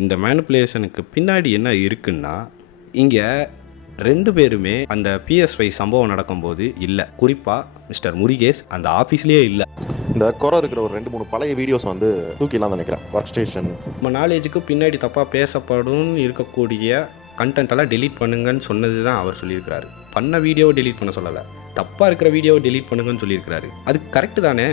இந்த மேனிப்புலேஷனுக்கு பின்னாடி என்ன இருக்குன்னா, இங்கே 2 பேருமே அந்த PS5 சம்பவம் நடக்கும்போது இல்லை. குறிப்பாக மிஸ்டர் முருகேஷ் அந்த ஆஃபீஸ்லேயே இல்லை. இந்த குறை இருக்கிற ஒரு 2-3 பழைய வீடியோஸ் வந்து தூக்கிலாம் நினைக்கிறேன். ஒர்க் ஸ்டேஷன் நம்ம நாலேஜுக்கு பின்னாடி தப்பாக பேசப்படும் இருக்கக்கூடிய கண்டென்ட்டெல்லாம் டெலீட் பண்ணுங்கன்னு சொன்னது தான் அவர் சொல்லியிருக்கிறாரு. பண்ண வீடியோவை டெலீட் பண்ண சொல்லலை, தப்பாக இருக்கிற வீடியோவை டெலீட் பண்ணுங்கன்னு சொல்லியிருக்கிறாரு. அது கரெக்டு தானே?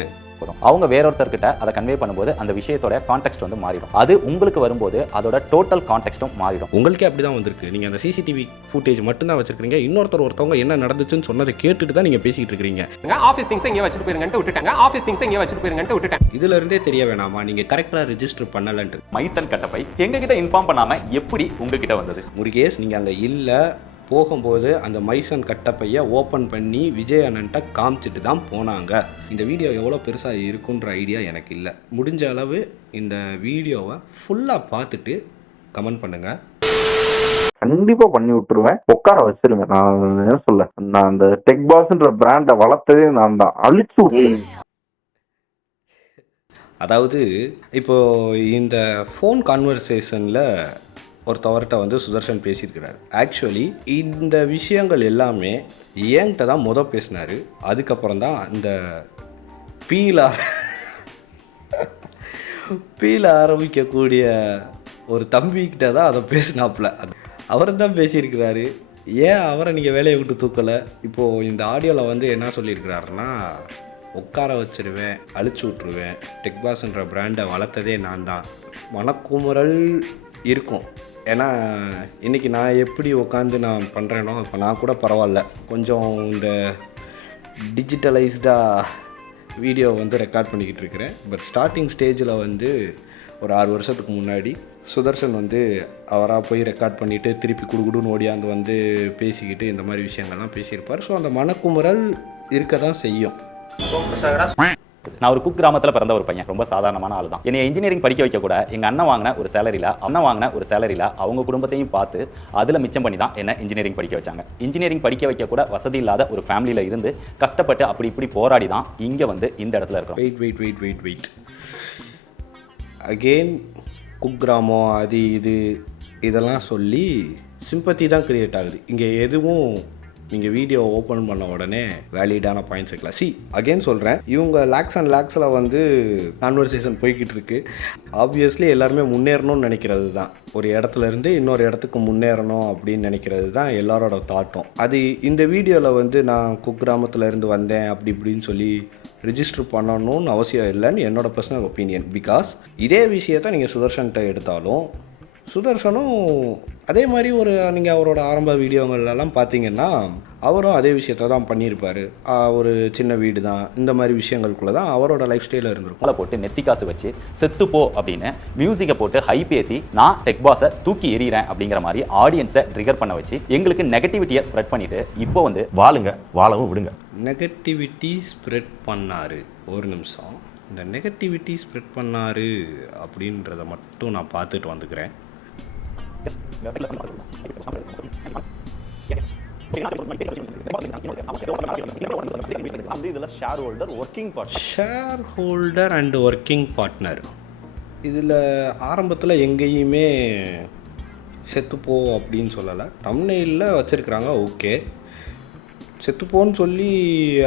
அவங்க வேறொருத்தர்கிட்ட அதை கன்வே பண்ணும்போது அந்த விஷயத்தோட கான்டெக்ட் வந்து மாறிடும். அது உங்களுக்கு வரும்போது அதோட டோட்டல் கான்டெக்ட்டும் மாறிடும். உங்களுக்கே அப்படி தான் வந்திருக்கு. நீங்கள் அந்த சிசிடிவி ஃபுட்டேஜ் மட்டும்தான் வச்சிருக்கீங்க. ஒருத்தவங்க என்ன நடந்துச்சுன்னு சொன்னதை கேட்டுட்டு தான் நீங்கள் பேசிக்கிட்டு இருக்கிறீங்க. ஆஃபீஸ் திங்ஸ் எங்கே வச்சுட்டு போயிருங்கன்ட்டு விட்டுட்டாங்க. ஆஃபீஸ் திங்ஸ் எங்கே வச்சுட்டு போயிருங்கன்ட்டு விட்டுட்டாங்க. இதுல இருந்தே தெரிய வேணாமா நீங்கள் கரெக்டாக ரெஜிஸ்டர் பண்ணலன்ட்டு? மைசன் கட்டப்பை எங்ககிட்ட இன்ஃபார்ம் பண்ணாமல் எப்படி உங்ககிட்ட வந்தது? முருகேஷ், நீங்கள் அங்கே இல்லை, போகும்போது அந்த மைசன் கட்டப்பையை ஓப்பன் பண்ணி விஜய் அண்ணன்ட்ட காமிச்சிட்டு தான் போனாங்க. இந்த வீடியோ எவ்வளோ பெருசாக இருக்குன்ற ஐடியா எனக்கு இல்லை. முடிஞ்ச அளவு இந்த வீடியோவை ஃபுல்லாக பார்த்துட்டு கமெண்ட் பண்ணுங்கள். கண்டிப்பா பண்ணி விட்டுருவேன், உட்கார வச்சிருவேன். நான் என்ன சொல்ல, நான் அந்த டெக் பாஸ்ன்ற பிராண்டை வளர்த்ததே நான் தான், அழிச்சு விட்டுருவேன். அதாவது இப்போது இந்த ஃபோன் கான்வர்சேஷனில் ஒருத்தவர்கிட்ட வந்து சுதர்ஷன் பேசியிருக்கிறார். ஆக்சுவலி இந்த விஷயங்கள் எல்லாமே என்கிட்ட தான் பேசினார். அதுக்கப்புறம் தான் அந்த பீல ஆரம்பிக்கக்கூடிய ஒரு தம்பிக்கிட்ட தான் அதை பேசினாப்புல. அவர் தான் பேசியிருக்கிறாரு. ஏன் அவரை நீங்கள் வேலையை விட்டு தூக்கலை? இப்போது இந்த ஆடியோவில் வந்து என்ன சொல்லியிருக்கிறாருன்னா, உட்கார வச்சிருவேன், அழிச்சு விட்ருவேன், டெக் பாஸ்ன்ற பிராண்டை வளர்த்ததே நான் தான். மனக்குமுறல் இருக்கும். ஏன்னா இன்றைக்கி நான் எப்படி உட்காந்து நான் பண்ணுறேனோ, இப்போ நான் கூட பரவாயில்ல, கொஞ்சம் இந்த டிஜிட்டலைஸ்டாக வீடியோ வந்து ரெக்கார்ட் பண்ணிக்கிட்டு இருக்கிறேன். பட் ஸ்டார்டிங் ஸ்டேஜில் வந்து ஒரு 6 வருஷத்துக்கு முன்னாடி சுதர்ஷன் வந்து அவராக போய் ரெக்கார்ட் பண்ணிவிட்டு திருப்பி குடுகுடுன்னு ஓடியாந்து வந்து பேசிக்கிட்டு இந்த மாதிரி விஷயங்கள்லாம் பேசியிருப்பார். ஸோ அந்த மனக்குமுறல் இருக்க தான் செய்யும். நான் ஒரு குக்கிராமத்தில் பிறந்த ஒரு பையன், ரொம்ப சாதாரணமான ஆள் தான். என்னை இன்ஜினியரிங் படிக்க வைக்க கூட எங்கள் அண்ணன் வாங்கின ஒரு சேலரியில் அவங்க குடும்பத்தையும் பார்த்து அதில் மிச்சம் பண்ணி தான் என்ன இன்ஜினியரிங் படிக்க வச்சாங்க. இன்ஜினியரிங் படிக்க வைக்க கூட வசதி இல்லாத ஒரு ஃபேமிலியில் இருந்து கஷ்டப்பட்டு அப்படி இப்படி போராடி தான் இங்கே வந்து இந்த இடத்துல இருக்கிறோம். வெயிட் அகெயின் குக்கிராமம் அது இதெல்லாம் சொல்லி சிம்பத்தி தான் கிரியேட் ஆகுது. இங்கே எதுவும் நீங்கள் வீடியோ ஓப்பன் பண்ண உடனே வேலிடான பாயிண்ட்ஸ் இருக்கலாம். அகெயின் சொல்கிறேன், இவங்க லேக்ஸ் அண்ட் லேக்ஸில் வந்து கான்வர்சேஷன் போய்கிட்டு இருக்கு. ஆப்வியஸ்லி எல்லாருமே முன்னேறணும்னு நினைக்கிறது தான், ஒரு இடத்துலேருந்து இன்னொரு இடத்துக்கு முன்னேறணும் அப்படின்னு நினைக்கிறது தான் எல்லாரோட தாட்டும். அது இந்த வீடியோவில் வந்து நான் குக்கிராமத்தில் இருந்து வந்தேன் அப்படி இப்படின்னு சொல்லி ரிஜிஸ்டர் பண்ணணும்னு அவசியம் இல்லைன்னு என்னோட பர்சனல் ஒப்பீனியன். பிகாஸ் இதே விஷயத்தை நீங்கள் சுதர்ஷன்கிட்ட எடுத்தாலும் சுதர்ஷனும் அதே மாதிரி நீங்கள் அவரோட ஆரம்ப வீடியோங்கள்லாம் பார்த்தீங்கன்னா அவரும் அதே விஷயத்த தான் பண்ணியிருப்பார். ஒரு சின்ன வீடு தான், இந்த மாதிரி விஷயங்களுக்குள்ளே தான் அவரோட லைஃப் ஸ்டைலில் இருந்திருக்கும். அதை போட்டு நெத்தி காசு வச்சு செத்துப்போ அப்படின்னு மியூசிக்கை போட்டு ஹைப் ஏற்றி நான் டெக் பாஸை தூக்கி எறிகிறேன் அப்படிங்கிற மாதிரி ஆடியன்ஸை ட்ரிகர் பண்ண வச்சு எங்களுக்கு நெகட்டிவிட்டியை ஸ்ப்ரெட் பண்ணிவிட்டு இப்போ வந்து வாழவும் விடுங்க. நெகட்டிவிட்டி ஸ்ப்ரெட் பண்ணார். ஒரு நிமிஷம், இந்த நெகட்டிவிட்டி ஸ்ப்ரெட் பண்ணார் அப்படின்றத மட்டும் நான் பார்த்துட்டு வந்துக்கிறேன். Share holder and working partner. இதில் ஆரம்பத்தில் எங்கேயுமே செத்துப்போ அப்படின்னு சொல்லலை, தம்ப்நெயிலில் வச்சுருக்குறாங்க. ஓகே, செத்துப்போன்னு சொல்லி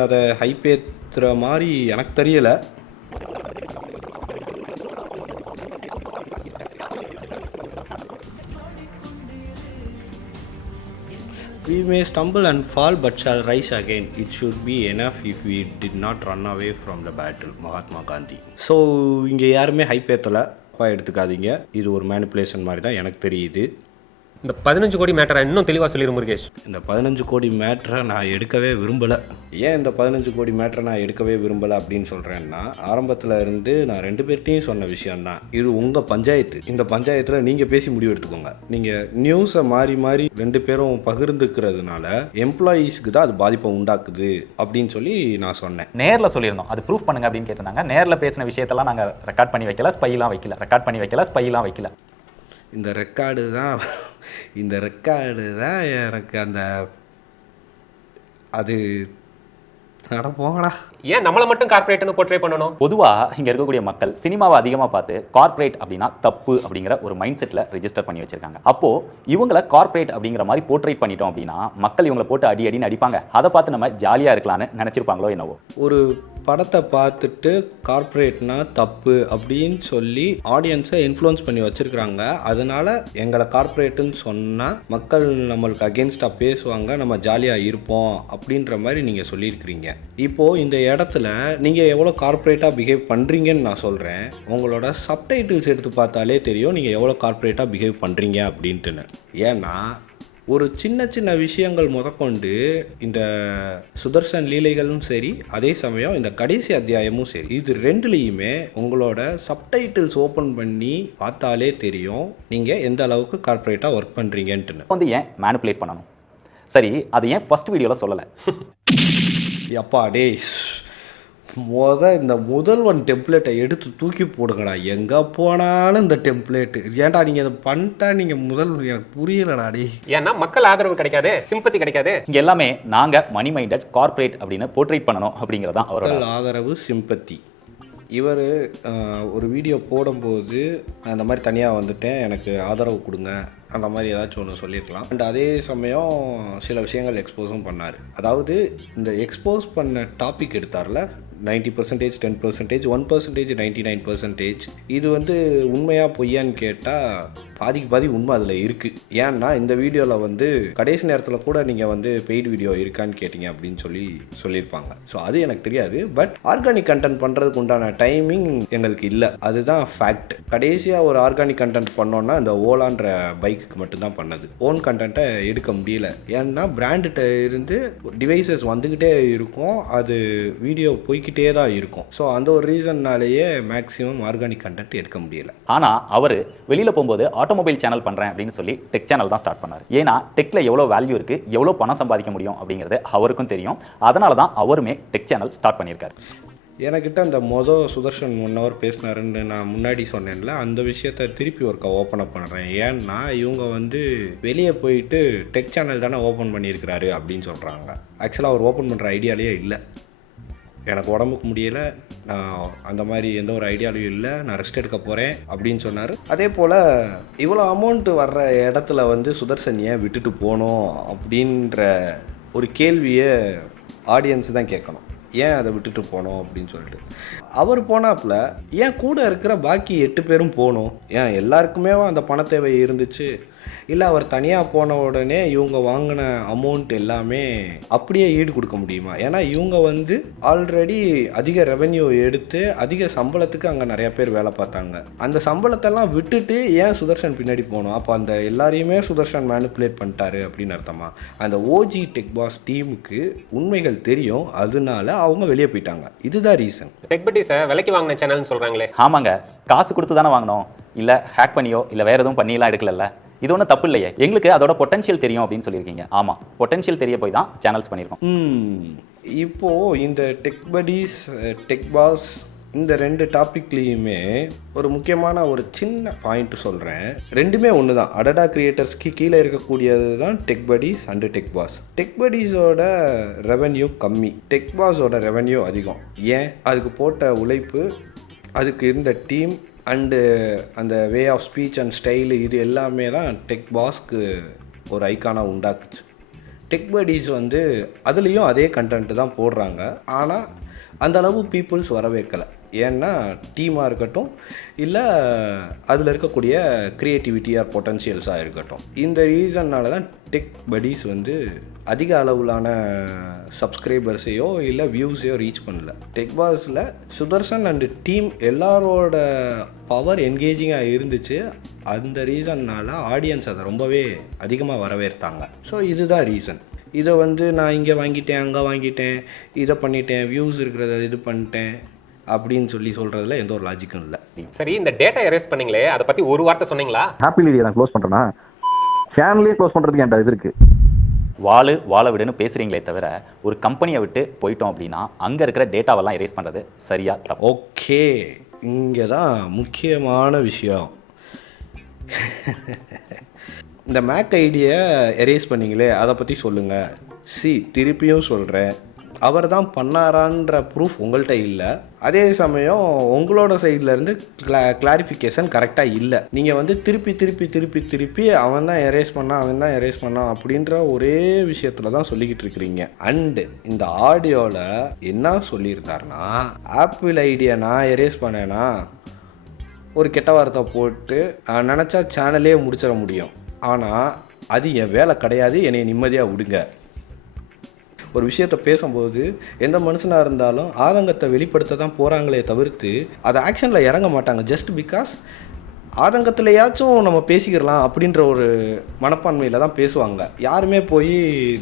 அதை ஹைப் ஏற்றுற மாதிரி எனக்கு தெரியலை. We may stumble and fall but shall rise again. It should be enough if we did not run away from the battle. Mahatma Gandhi. So இங்கே யாருமே ஹைப் ஏற்றலை, தப்பாக எடுத்துக்காதீங்க. இது ஒரு மேனிப்புலேஷன் மாதிரி தான் எனக்கு தெரியுது. இந்த 15 கோடி மேட்டரை இன்னும் தெளிவாக சொல்லிடு முருகேஷ். இந்த 15 கோடி மேட்டரை நான் எடுக்கவே விரும்பலை. ஏன் இந்த 15 கோடி மேட்டரை நான் எடுக்கவே விரும்பலை அப்படின்னு சொல்கிறேன்னா, ஆரம்பத்தில் இருந்து நான் 2 பேர்ட்டையும் சொன்ன விஷயம்தான், இது உங்கள் பஞ்சாயத்து. இந்த பஞ்சாயத்தில் நீங்கள் பேசி முடிவு எடுத்துக்கோங்க. நீங்கள் நியூஸை மாறி 2 பேரும் பகிர்ந்துக்கிறதுனால எம்ப்ளாயீஸ்க்கு தான் அது பாதிப்பை உண்டாக்குது அப்படின்னு சொல்லி நான் சொன்னேன். நேரில் சொல்லியிருந்தோம், அது ப்ரூஃப் பண்ணுங்க அப்படின்னு கேட்டிருந்தாங்க. நேரில் பேசின விஷயத்தெல்லாம் நாங்கள் ரெக்கார்ட் பண்ணி வைக்கல, ஸ்பைலாம் வைக்கல. இந்த ரெக்கார்டு தான் எனக்கு அந்த அது அட போங்கடா. ஏன் நம்மள மட்டும் கார்ப்பரேட்னு போர்ட்ரே பண்ணணும்? பொதுவா இங்க இருக்கக்கூடிய மக்கள் சினிமாவை அதிகமா பார்த்து கார்ப்பரேட் அப்படின்னா தப்பு அப்படிங்கிற ஒரு மைண்ட் செட்ல ரெஜிஸ்டர் பண்ணி வச்சிருக்காங்க. அப்போ இவங்கள கார்ப்பரேட் அப்படிங்கிற மாதிரி போர்ட்ரேட் பண்ணிட்டோம் அப்படின்னா மக்கள் இவங்களை போட்டு அடின்னு அடிப்பாங்க. அதை பார்த்து நம்ம ஜாலியா இருக்கலாம்னு நினைச்சிருப்பாங்களோ என்னவோ. ஒரு படத்தை பார்த்துட்டு கார்ப்பரேட்னா தப்பு அப்படின்னு சொல்லி ஆடியன்ஸை இன்ஃப்ளூயன்ஸ் பண்ணி வச்சிருக்கிறாங்க. அதனால எங்களை கார்ப்பரேட்டுன்னு சொன்னால் மக்கள் நம்மளுக்கு அகென்ஸ்டாக பேசுவாங்க, நம்ம ஜாலியாக இருப்போம் அப்படின்ற மாதிரி நீங்கள் சொல்லியிருக்கிறீங்க. இப்போது இந்த இடத்துல நீங்கள் எவ்வளோ கார்ப்பரேட்டாக பிஹேவ் பண்ணுறீங்கன்னு நான் சொல்கிறேன். உங்களோட சப்டைட்டில்ஸ் எடுத்து பார்த்தாலே தெரியும் நீங்கள் எவ்வளோ கார்ப்பரேட்டாக பிஹேவ் பண்ணுறீங்க அப்படின்ட்டுன்னு. ஏன்னா ஒரு சின்ன சின்ன விஷயங்கள் முதற்கொண்டு இந்த சுதர்சன் லீலைகளும் சரி, அதே சமயம் இந்த கடைசி அத்தியாயமும் சரி, இது ரெண்டுலேயுமே உங்களோட சப்டைட்டில்ஸ் ஓப்பன் பண்ணி பார்த்தாலே தெரியும் நீங்கள் எந்த அளவுக்கு கார்ப்பரேட்டாக ஒர்க் பண்ணுறீங்கன்ட்டுன்னு. வந்து ஏன் மேனிப்புலேட் பண்ணணும்? சரி, அது ஏன் ஃபர்ஸ்ட் வீடியோவில் சொல்லலை? அப்பா டே, இந்த முதல்வன் டெம்ப்ளேட்டை எடுத்து தூக்கி போடுங்கடா. எங்கே போனாலும் இந்த டெம்ப்ளேட்டு. ஏன்டா நீங்கள் அதை பண்ணிட்டா நீங்கள் முதல்வன் எனக்கு புரியலடா டே. ஏன்னா மக்கள் ஆதரவு கிடைக்காது, சிம்பத்தி கிடைக்காது. இங்கே எல்லாமே நாங்கள் மணி மைண்டட் கார்ப்பரேட் அப்படின்னு போர்ட்ரேட் பண்ணணும் அப்படிங்கிறதான் அவரோட மக்கள் ஆதரவு, சிம்பத்தி. இவர் ஒரு வீடியோ போடும்போது நான் இந்த மாதிரி தனியாக வந்துட்டேன், எனக்கு ஆதரவு கொடுங்க அந்த மாதிரி ஏதாச்சும் ஒன்று சொல்லியிருக்கலாம். அண்ட் அதே சமயம் சில விஷயங்கள் எக்ஸ்போஸும் பண்ணார். அதாவது இந்த எக்ஸ்போஸ் பண்ண டாபிக் எடுத்தார்ல, 90% 10%, 1% 99%. இது வந்து உண்மையாக பொய்யான்னு கேட்டால் பாதிக்கு பாதி உண்மை அதில் இருக்குது. ஏன்னா இந்த வீடியோவில் வந்து கடைசி நேரத்தில் கூட நீங்கள் வந்து பெய்டு வீடியோ இருக்கான்னு கேட்டிங்க அப்படின்னு சொல்லியிருப்பாங்க. ஸோ அது எனக்கு தெரியாது. பட் ஆர்கானிக் கண்டென்ட் பண்ணுறதுக்கு உண்டான டைமிங் எங்களுக்கு இல்லை, அதுதான் ஃபேக்ட். கடைசியாக ஒரு ஆர்கானிக் கண்டென்ட் பண்ணோன்னா இந்த ஓலான்ற பைக்குக்கு மட்டும்தான் பண்ணது. ஓன் கண்டென்ட்டை எடுக்க முடியல. ஏன்னா பிராண்டுகிட்ட இருந்து டிவைசஸ் வந்துக்கிட்டே இருக்கும், அது வீடியோ போய்கிட்டே தான் இருக்கும். ஸோ அந்த ஒரு ரீசன்னாலேயே மேக்ஸிமம் ஆர்கானிக் கண்டென்ட் எடுக்க முடியல. ஆனால் அவர் வெளியில் போகும்போது ஆட்டோமொபைல் சேனல் பண்ணுறேன் அப்படின்னு சொல்லி டெக் சேனல் தான் ஸ்டார்ட் பண்ணார். ஏன்னா டெக்கில் எவ்வளோ வேல்யூ இருக்குது, எவ்வளோ பணம் சம்பாதிக்க முடியும் அப்படிங்கிறது அவருக்கும் தெரியும். அதனால தான் அவருமே டெக் சேனல் ஸ்டார்ட் பண்ணியிருக்காரு. எனக்கிட்ட அந்த சுதர்ஷன் 1 hour பேசினாருன்னு நான் முன்னாடி சொன்னேன்ல, அந்த விஷயத்த திருப்பி ஒருக்கா ஓப்பன் அப் பண்ணுறேன். ஏன்னா இவங்க வந்து வெளியே போயிட்டு டெக் சேனல் தானே ஓப்பன் பண்ணியிருக்கிறாரு அப்படின்னு சொல்கிறாங்க. ஆக்சுவலாக அவர் ஓப்பன் பண்ணுற ஐடியாலேயே இல்லை. எனக்கு உடம்புக்கு முடியலை, நான் அந்த மாதிரி எந்த ஒரு ஐடியாலையும் இல்லை, நான் ரெஸ்ட் எடுக்க போகிறேன் அப்படின்னு சொன்னார். அதே போல் இவ்வளோ அமௌண்ட்டு வர்ற இடத்துல வந்து சுதர்சன் ஏன் விட்டுட்டு போகணும் அப்படின்ற ஒரு கேள்வியை ஆடியன்ஸ் தான் கேட்கணும். ஏன் அதை விட்டுட்டு போனோம் அப்படின்னு சொல்லிட்டு. அவர் போனாப்புல ஏன் கூட இருக்கிற பாக்கி 8 பேரும் போகணும்? ஏன் எல்லாருக்குமே அந்த பண தேவை இருந்துச்சு? இல்லை அவர் தனியாக போன உடனே இவங்க வாங்கின அமௌண்ட் எல்லாமே அப்படியே ஈடு கொடுக்க முடியுமா? ஏன்னா இவங்க வந்து ஆல்ரெடி அதிக ரெவென்யூ எடுத்து அதிக சம்பளத்துக்கு அங்கே நிறையா பேர் வேலை பார்த்தாங்க. அந்த சம்பளத்தெல்லாம் விட்டுட்டு ஏன் சுதர்ஷன் பின்னாடி போகணும்? அப்போ அந்த எல்லாரையுமே சுதர்ஷன் மேனிப்புலேட் பண்ணிட்டாரு அப்படின்னு அர்த்தமா? அந்த ஓஜி டெக் பாஸ் டீமுக்கு உண்மைகள் தெரியும், அதனால அவங்க வெளியே போயிட்டாங்க. இதுதான் ரீசன். டெக் பட்டிஸை விலைக்கு வாங்கின சேனல்னு சொல்கிறாங்களே. ஆமாங்க, காசு கொடுத்து தானே வாங்கினோம், இல்லை ஹேக் பண்ணியோ இல்லை வேறு எதுவும் பண்ணியெல்லாம் எடுக்கல. இது ஒன்றும் தப்பு இல்லையே, எங்களுக்கு அதோட பொட்டன்ஷியல் தெரியும் அப்படின்னு சொல்லியிருக்கீங்க. ஆமாம், பொட்டன்ஷியல் தெரிய போய் தான் சேனல்ஸ் பண்ணியிருக்கோம். இப்போது இந்த டெக் பட்டீஸ், டெக் பாஸ், இந்த 2 டாப்பிக்லேயுமே ஒரு முக்கியமான ஒரு சின்ன பாயிண்ட் சொல்கிறேன். ரெண்டுமே ஒன்று தான். அடடா கிரியேட்டர்ஸ்க்கு கீழே இருக்கக்கூடியது தான் tech patties and tech boss. Tech பட்டீஸோட ரெவென்யூ கம்மி, டெக் பாஸோட ரெவென்யூ அதிகம். ஏன்? அதுக்கு போட்ட உழைப்பு, அதுக்கு இருந்த டீம் அண்டு அந்த way of speech and style, இது எல்லாமே தான் டெக் பாஸ்க்கு ஒரு ஐக்கானாக உண்டாக்குச்சு. டெக் பட்டீஸ் வந்து அதுலேயும் அதே கண்டென்ட்டு தான் போடுறாங்க, ஆனால் அந்தளவு பீப்புள்ஸ் வரவேற்கலை. ஏன்னா டீமாக இருக்கட்டும், இல்லை அதில் இருக்கக்கூடிய க்ரியேட்டிவிட்டி ஆர் பொட்டன்ஷியல்ஸாக இருக்கட்டும், இந்த ரீசன்னால் தான் டெக் பட்டீஸ் வந்து அதிக அளவிலான சப்ஸ்கிரைபர்ஸையோ இல்லை வியூஸையோ ரீச் பண்ணல. டெக் பாஸில் சுதர்சன் அண்டு டீம் எல்லாரோட பவர் என்கேஜிங்காக இருந்துச்சு. அந்த ரீசன்னால் ஆடியன்ஸ் அதை ரொம்பவே அதிகமாக வரவேற்றாங்க. ஸோ இதுதான் ரீசன். இதை வந்து நான் இங்கே வாங்கிட்டேன், அங்கே வாங்கிட்டேன், இதை பண்ணிட்டேன், வியூஸ் இருக்கிறத இது பண்ணிட்டேன் அப்படின்னு சொல்கிறதுல எந்த ஒரு லாஜிக்கும் இல்லை. சரி, இந்த டேட்டா எரேஸ் பண்ணீங்களே, அதை பற்றி ஒரு வார்த்தை சொன்னீங்களா? ஹாப்பி லீடியை நான் க்ளோஸ் பண்ணுறேன்னா சேனலே க்ளோஸ் பண்ணுறதுக்கு என்கிட்ட இது இருக்குது. வாழ விடுன்னு பேசுகிறீங்களே தவிர ஒரு கம்பெனியை விட்டு போயிட்டோம் அப்படின்னா அங்கே இருக்கிற டேட்டாவெல்லாம் எரேஸ் பண்ணுறது சரியா தப்பு? ஓகே, இங்கே தான் முக்கியமான விஷயம். இந்த மேக் ஐடியை எரேஸ் பண்ணிங்களே, அதை பற்றி சொல்லுங்கள். திருப்பியும் சொல்கிறேன், அவர் தான் பண்ணாரான்ற ப்ரூஃப் உங்கள்கிட்ட இல்லை. அதே சமயம் உங்களோட சைட்லேருந்து கிளாரிஃபிகேஷன் கரெக்டாக இல்லை. நீங்கள் வந்து திருப்பி அவன் தான் எரேஸ் பண்ணான் அப்படின்ற ஒரே விஷயத்தில் தான் சொல்லிக்கிட்டு இருக்கிறீங்க. அண்டு இந்த ஆடியோவில் என்ன சொல்லியிருந்தாருன்னா, ஆப்பிள் ஐடியை நான் எரேஸ் பண்ணேன்னா ஒரு கெட்ட வார்த்தை போட்டு நினச்சா சேனலே முடிச்சிட முடியும். ஆனால் அது என் வேலை கிடையாது, என்னை நிம்மதியாக விடுங்க. ஒரு விஷயத்தை பேசும்போது எந்த மனுஷனாக இருந்தாலும் ஆதங்கத்தை வெளிப்படுத்த தான் போகிறாங்களே தவிர்த்து அதை ஆக்ஷனில் இறங்க மாட்டாங்க. ஜஸ்ட் பிகாஸ் ஆதங்கத்திலையாச்சும் நம்ம பேசிக்கிறலாம் அப்படின்ற ஒரு மனப்பான்மையில் தான் பேசுவாங்க. யாருமே போய்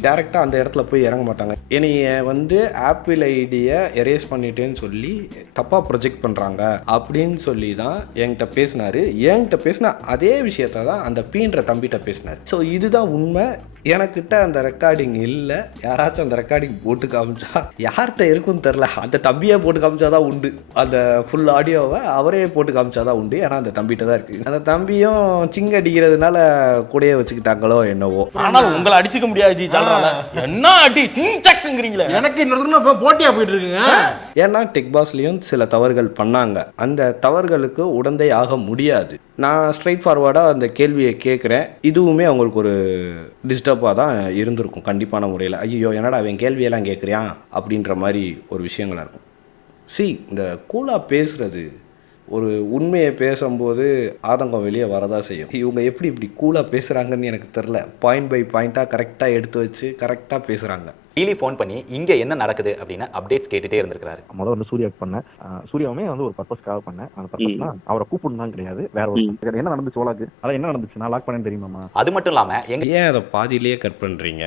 டைரெக்டாக அந்த இடத்துல போய் இறங்க மாட்டாங்க. என்னைய வந்து ஆப்பிள் ஐடியை எரேஸ் பண்ணிட்டேன்னு சொல்லி தப்பாக ப்ரொஜெக்ட் பண்ணுறாங்க அப்படின்னு சொல்லி தான் என்கிட்ட பேசினார். என்கிட்ட பேசின அதே விஷயத்த தான் அந்த பீன்ற தம்பிகிட்ட பேசினார். ஸோ இதுதான் உண்மை. எனக்கிட்ட அந்த ரெக்கார்டிங் இல்லை. யாராச்சும் அந்த ரெக்கார்டிங் போட்டு காமிச்சா, யார்கிட்ட இருக்குன்னு தெரில, அந்த தம்பியை போட்டு காமிச்சாதான் உண்டு. அந்த ஃபுல் ஆடியோவை அவரே போட்டு காமிச்சாதான் உண்டு. ஏன்னா அந்த தம்பிகிட்ட தான் இருக்குது. அந்த தம்பியும் சிங்க அடிக்கிறதுனால கூடயே வச்சுக்கிட்டாங்களோ என்னவோ. ஆனால் உங்களை அடிச்சுக்க முடியாது. என்ன அடி சிங்கிறீங்களே, எனக்கு இன்னொரு போட்டியா போயிட்டு இருக்குங்க. ஏன்னா டெக் பாஸ்லேயும் சில தவறுகள் பண்ணாங்க. அந்த தவறுகளுக்கு உடந்தை ஆக முடியாது. நான் ஸ்ட்ரைட் ஃபார்வர்டாக அந்த கேள்வியை கேட்குறேன். இதுவுமே அவங்களுக்கு ஒரு டிஸ்டர்பாக தான் இருந்திருக்கும் கண்டிப்பான முறையில். ஐயோ என்னடா அவன் கேள்வியெல்லாம் கேட்குறியான் அப்படின்ற மாதிரி ஒரு விஷயங்களாக இருக்கும். இந்த கூலாக பேசுகிறது, ஒரு உண்மையை பேசும்போது ஆதங்கம் வெளியே வரதான் செய்யும். இவங்க எப்படி இப்படி கூலாக பேசுகிறாங்கன்னு எனக்கு தெரில. பாயிண்ட் பை பாயிண்ட்டாக கரெக்டாக எடுத்து வச்சு கரெக்டாக பேசுகிறாங்க. டெய்லி ஃபோன் பண்ணி இங்கே என்ன நடக்குது அப்படின்னு அப்டேட்ஸ் கேட்டுகிட்டே இருந்திருக்காரு. முதல்ல வந்து சூர்யாவுக்கு பண்ணேன். சூர்யாவுமே வந்து ஒரு பர்பஸ்க்காக பண்ணேன். அந்த பர்பஸ்னா அவரை கூப்பிடணும் தான் கிடையாது, வேற ஒரு என்ன நடந்துச்சு ஓலாக்கு, அதான் என்ன நடந்துச்சு, நான் லாக் பண்ணேன்னு தெரியுமாமா. அது மட்டும் இல்லாமல் ஏன் அதை பாதியிலேயே கட் பண்ணுறீங்க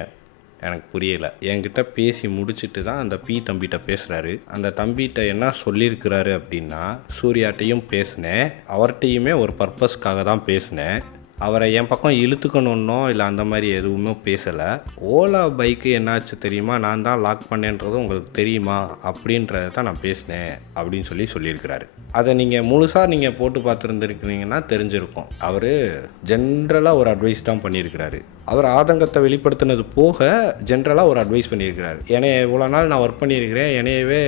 எனக்கு புரியலை. என்கிட்ட பேசி முடிச்சுட்டு தான் அந்த தம்பிகிட்ட பேசுகிறாரு. அந்த தம்பிகிட்ட என்ன சொல்லியிருக்கிறாரு அப்படின்னா, சூர்யாட்டையும் பேசினேன், அவர்கிட்டையுமே ஒரு பர்பஸ்க்காக தான் பேசினேன். அவரை என் பக்கம் இழுத்துக்கணுன்னோ இல்லை அந்த மாதிரி எதுவுமே பேசலை. ஓலா பைக்கு என்னாச்சு தெரியுமா, நான் தான் லாக் பண்ணேன்றது உங்களுக்கு தெரியுமா அப்படின்றத தான் நான் பேசினேன் அப்படின்னு சொல்லியிருக்கிறாரு. அதை நீங்கள் முழுசாக நீங்கள் போட்டு பார்த்துருந்துருக்கிறீங்கன்னா தெரிஞ்சிருக்கும். அவர் ஜென்ரலாக ஒரு அட்வைஸ் தான் பண்ணியிருக்கிறாரு. அவர் ஆதங்கத்தை வெளிப்படுத்தினது போக ஜென்ரலாக ஒரு அட்வைஸ் பண்ணியிருக்கிறாரு. என்னைய இவ்வளோ நாள் நான் ஒர்க் பண்ணியிருக்கிறேன், என்னையவே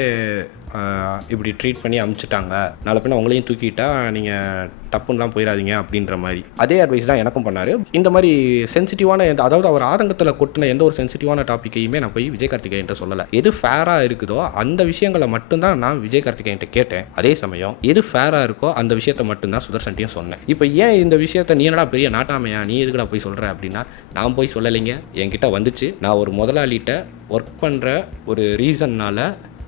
இப்படி ட்ரீட் பண்ணி அமுச்சிட்டாங்க, நாளை பின்ன உங்களையும் தூக்கிட்டா நீங்கள் டப்புன்னெலாம் போயிடாதீங்க அப்படின்ற மாதிரி அதே அட்வைஸ் தான் எனக்கும் பண்ணார். இந்த மாதிரி சென்சிட்டிவான அதாவது அவர் ஆதங்கத்தில் கொட்டின எந்த ஒரு சென்சிட்டிவான டாப்பிக்கையுமே நான் போய் விஜய் கார்த்திகேயன்ட்ட சொல்லலை. எது ஃபேராக இருக்குதோ அந்த விஷயங்களை மட்டும்தான் நான் விஜய் கார்த்திகேயன்ட்ட கேட்டேன். அதே சமயம் எது ஃபேராக இருக்கோ அந்த விஷயத்தை மட்டும்தான் சுதர்சன்ட்டையும் சொன்னேன். இப்போ ஏன் இந்த விஷயத்தை நீ என்னடா பெரிய நாட்டாமையா, நீ எதுக்கடா போய் சொல்கிற அப்படின்னா, நான் போய் சொல்லலைங்க, என்கிட்ட வந்துச்சு. நான் ஒரு முதலாளிகிட்ட ஒர்க் பண்ணுற ஒரு ரீசன்னால்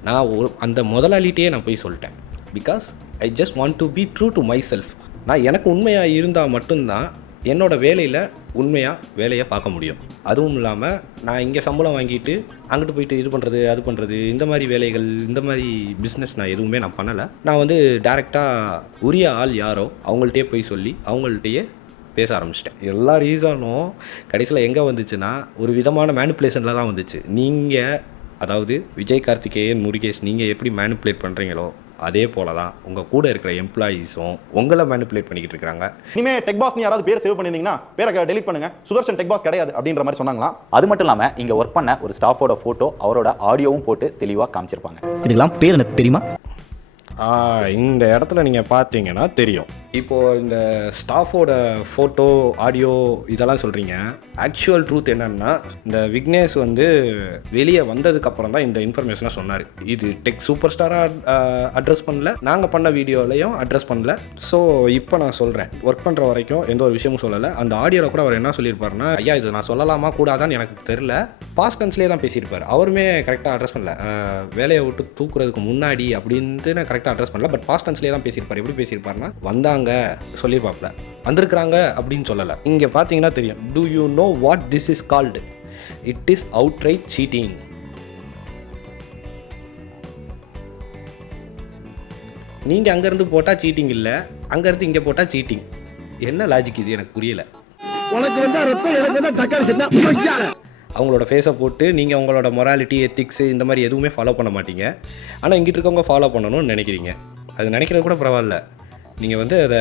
நான் அந்த முதலாளிகிட்டே நான் போய் சொல்லிட்டேன். Because I just want to be true to my self. நான் எனக்கு உண்மையாக இருந்தால் மட்டும்தான் என்னோடய வேலையில் உண்மையாக வேலையை பார்க்க முடியும். அதுவும் இல்லாமல் நான் இங்கே சம்பளம் வாங்கிட்டு அங்கிட்டு போயிட்டு இது பண்ணுறது அது பண்ணுறது, இந்த மாதிரி வேலைகள், இந்த மாதிரி பிஸ்னஸ் நான் எதுவுமே நான் பண்ணலை. நான் வந்து டைரெக்டாக உரிய ஆள் யாரோ அவங்கள்ட்டே போய் சொல்லி அவங்கள்ட்டையே பேச ஆரம்பிச்சிட்டேன். எல்லா ரீசனும் கடைசியில் எங்கே வந்துச்சுன்னா ஒரு விதமான மேனிப்புலேஷனில் தான் வந்துச்சு. நீங்கள் அதாவது விஜய் கார்த்திகேயன், முருகேஷ், நீங்கள் எப்படி மேனிப்புலேட் பண்ணுறீங்களோ அதே போல தான் உங்கள் கூட இருக்கிற எம்ப்ளாயீஸும் உங்களை மேனிப்புலேட் பண்ணிக்கிட்டு இருக்காங்க. இனிமேல் டெக் பாஸ் நீ யாராவது பேர் சேவ் பண்ணியிருந்தீங்கன்னா பேரை டெலிட் பண்ணுங்க, சுதர்ஷன் டெக் பாஸ் கிடையாது அப்படின்ற மாதிரி சொன்னாங்களா. அது மட்டும் இல்லாமல் இங்கே ஒர்க் பண்ண ஒரு ஸ்டாஃபோட ஃபோட்டோ, அவரோட ஆடியோவும் போட்டு தெளிவாக காமிச்சிருப்பாங்க. இதெல்லாம் பேர் எனக்கு தெரியுமா? இந்த இடத்துல நீங்கள் பார்த்தீங்கன்னா தெரியும். இப்போது இந்த ஸ்டாஃபோட ஃபோட்டோ, ஆடியோ இதெல்லாம் சொல்கிறீங்க. ஆக்சுவல் ட்ரூத் என்னன்னா, இந்த விக்னேஷ் வந்து வெளியே வந்ததுக்கப்புறம் தான் இந்த இன்ஃபர்மேஷனை சொன்னார். இது டெக் சூப்பர் ஸ்டாராக அட்ரஸ் பண்ணல, நாங்கள் பண்ண வீடியோலையும் அட்ரஸ் பண்ணல. ஸோ இப்போ நான் சொல்கிறேன், ஒர்க் பண்ணுற வரைக்கும் எந்த ஒரு விஷயமும் சொல்லலை. அந்த ஆடியோவில் கூட அவர் என்ன சொல்லியிருப்பாருன்னா, ஐயா இது நான் சொல்லலாமா கூடாதான்னு எனக்கு தெரில, பாஸ்ட் டென்ஸ்லேயே தான் பேசியிருப்பார். அவருமே கரெக்டாக அட்ரஸ் பண்ணல, வேலையை விட்டு தூக்குறதுக்கு முன்னாடி அப்படின்ட்டு நான் கரெக்டாக அட்ரஸ் பண்ணல. பட் பாஸ்ட் டென்ஸ்லேயே தான் பேசியிருப்பார். எப்படி பேசியிருப்பாருன்னா, வந்தாங்க சொல்லியிருப்பாப்ல, வந்திருக்கிறாங்க அப்படின்னு சொல்லலை. இங்கே பார்த்தீங்கன்னா தெரியும். Do you know what this is called? It is outright cheating. நீங்கள் அங்கேருந்து போட்டால் சீட்டிங் இல்லை, அங்கேருந்து இங்கே போட்டால் சீட்டிங். என்ன லாஜிக் இது எனக்கு புரியலை. அவங்களோட ஃபேஸை போட்டு நீங்கள் உங்களோட மொராலிட்டி, எத்திக்ஸு இந்த மாதிரி எதுவுமே ஃபாலோ பண்ண மாட்டீங்க. ஆனால் இங்கிட்டு இருக்கவங்க ஃபாலோ பண்ணணும்னு நினைக்கிறீங்க. அது நினைக்கிறது கூட பரவாயில்ல. நீங்கள் வந்து அதை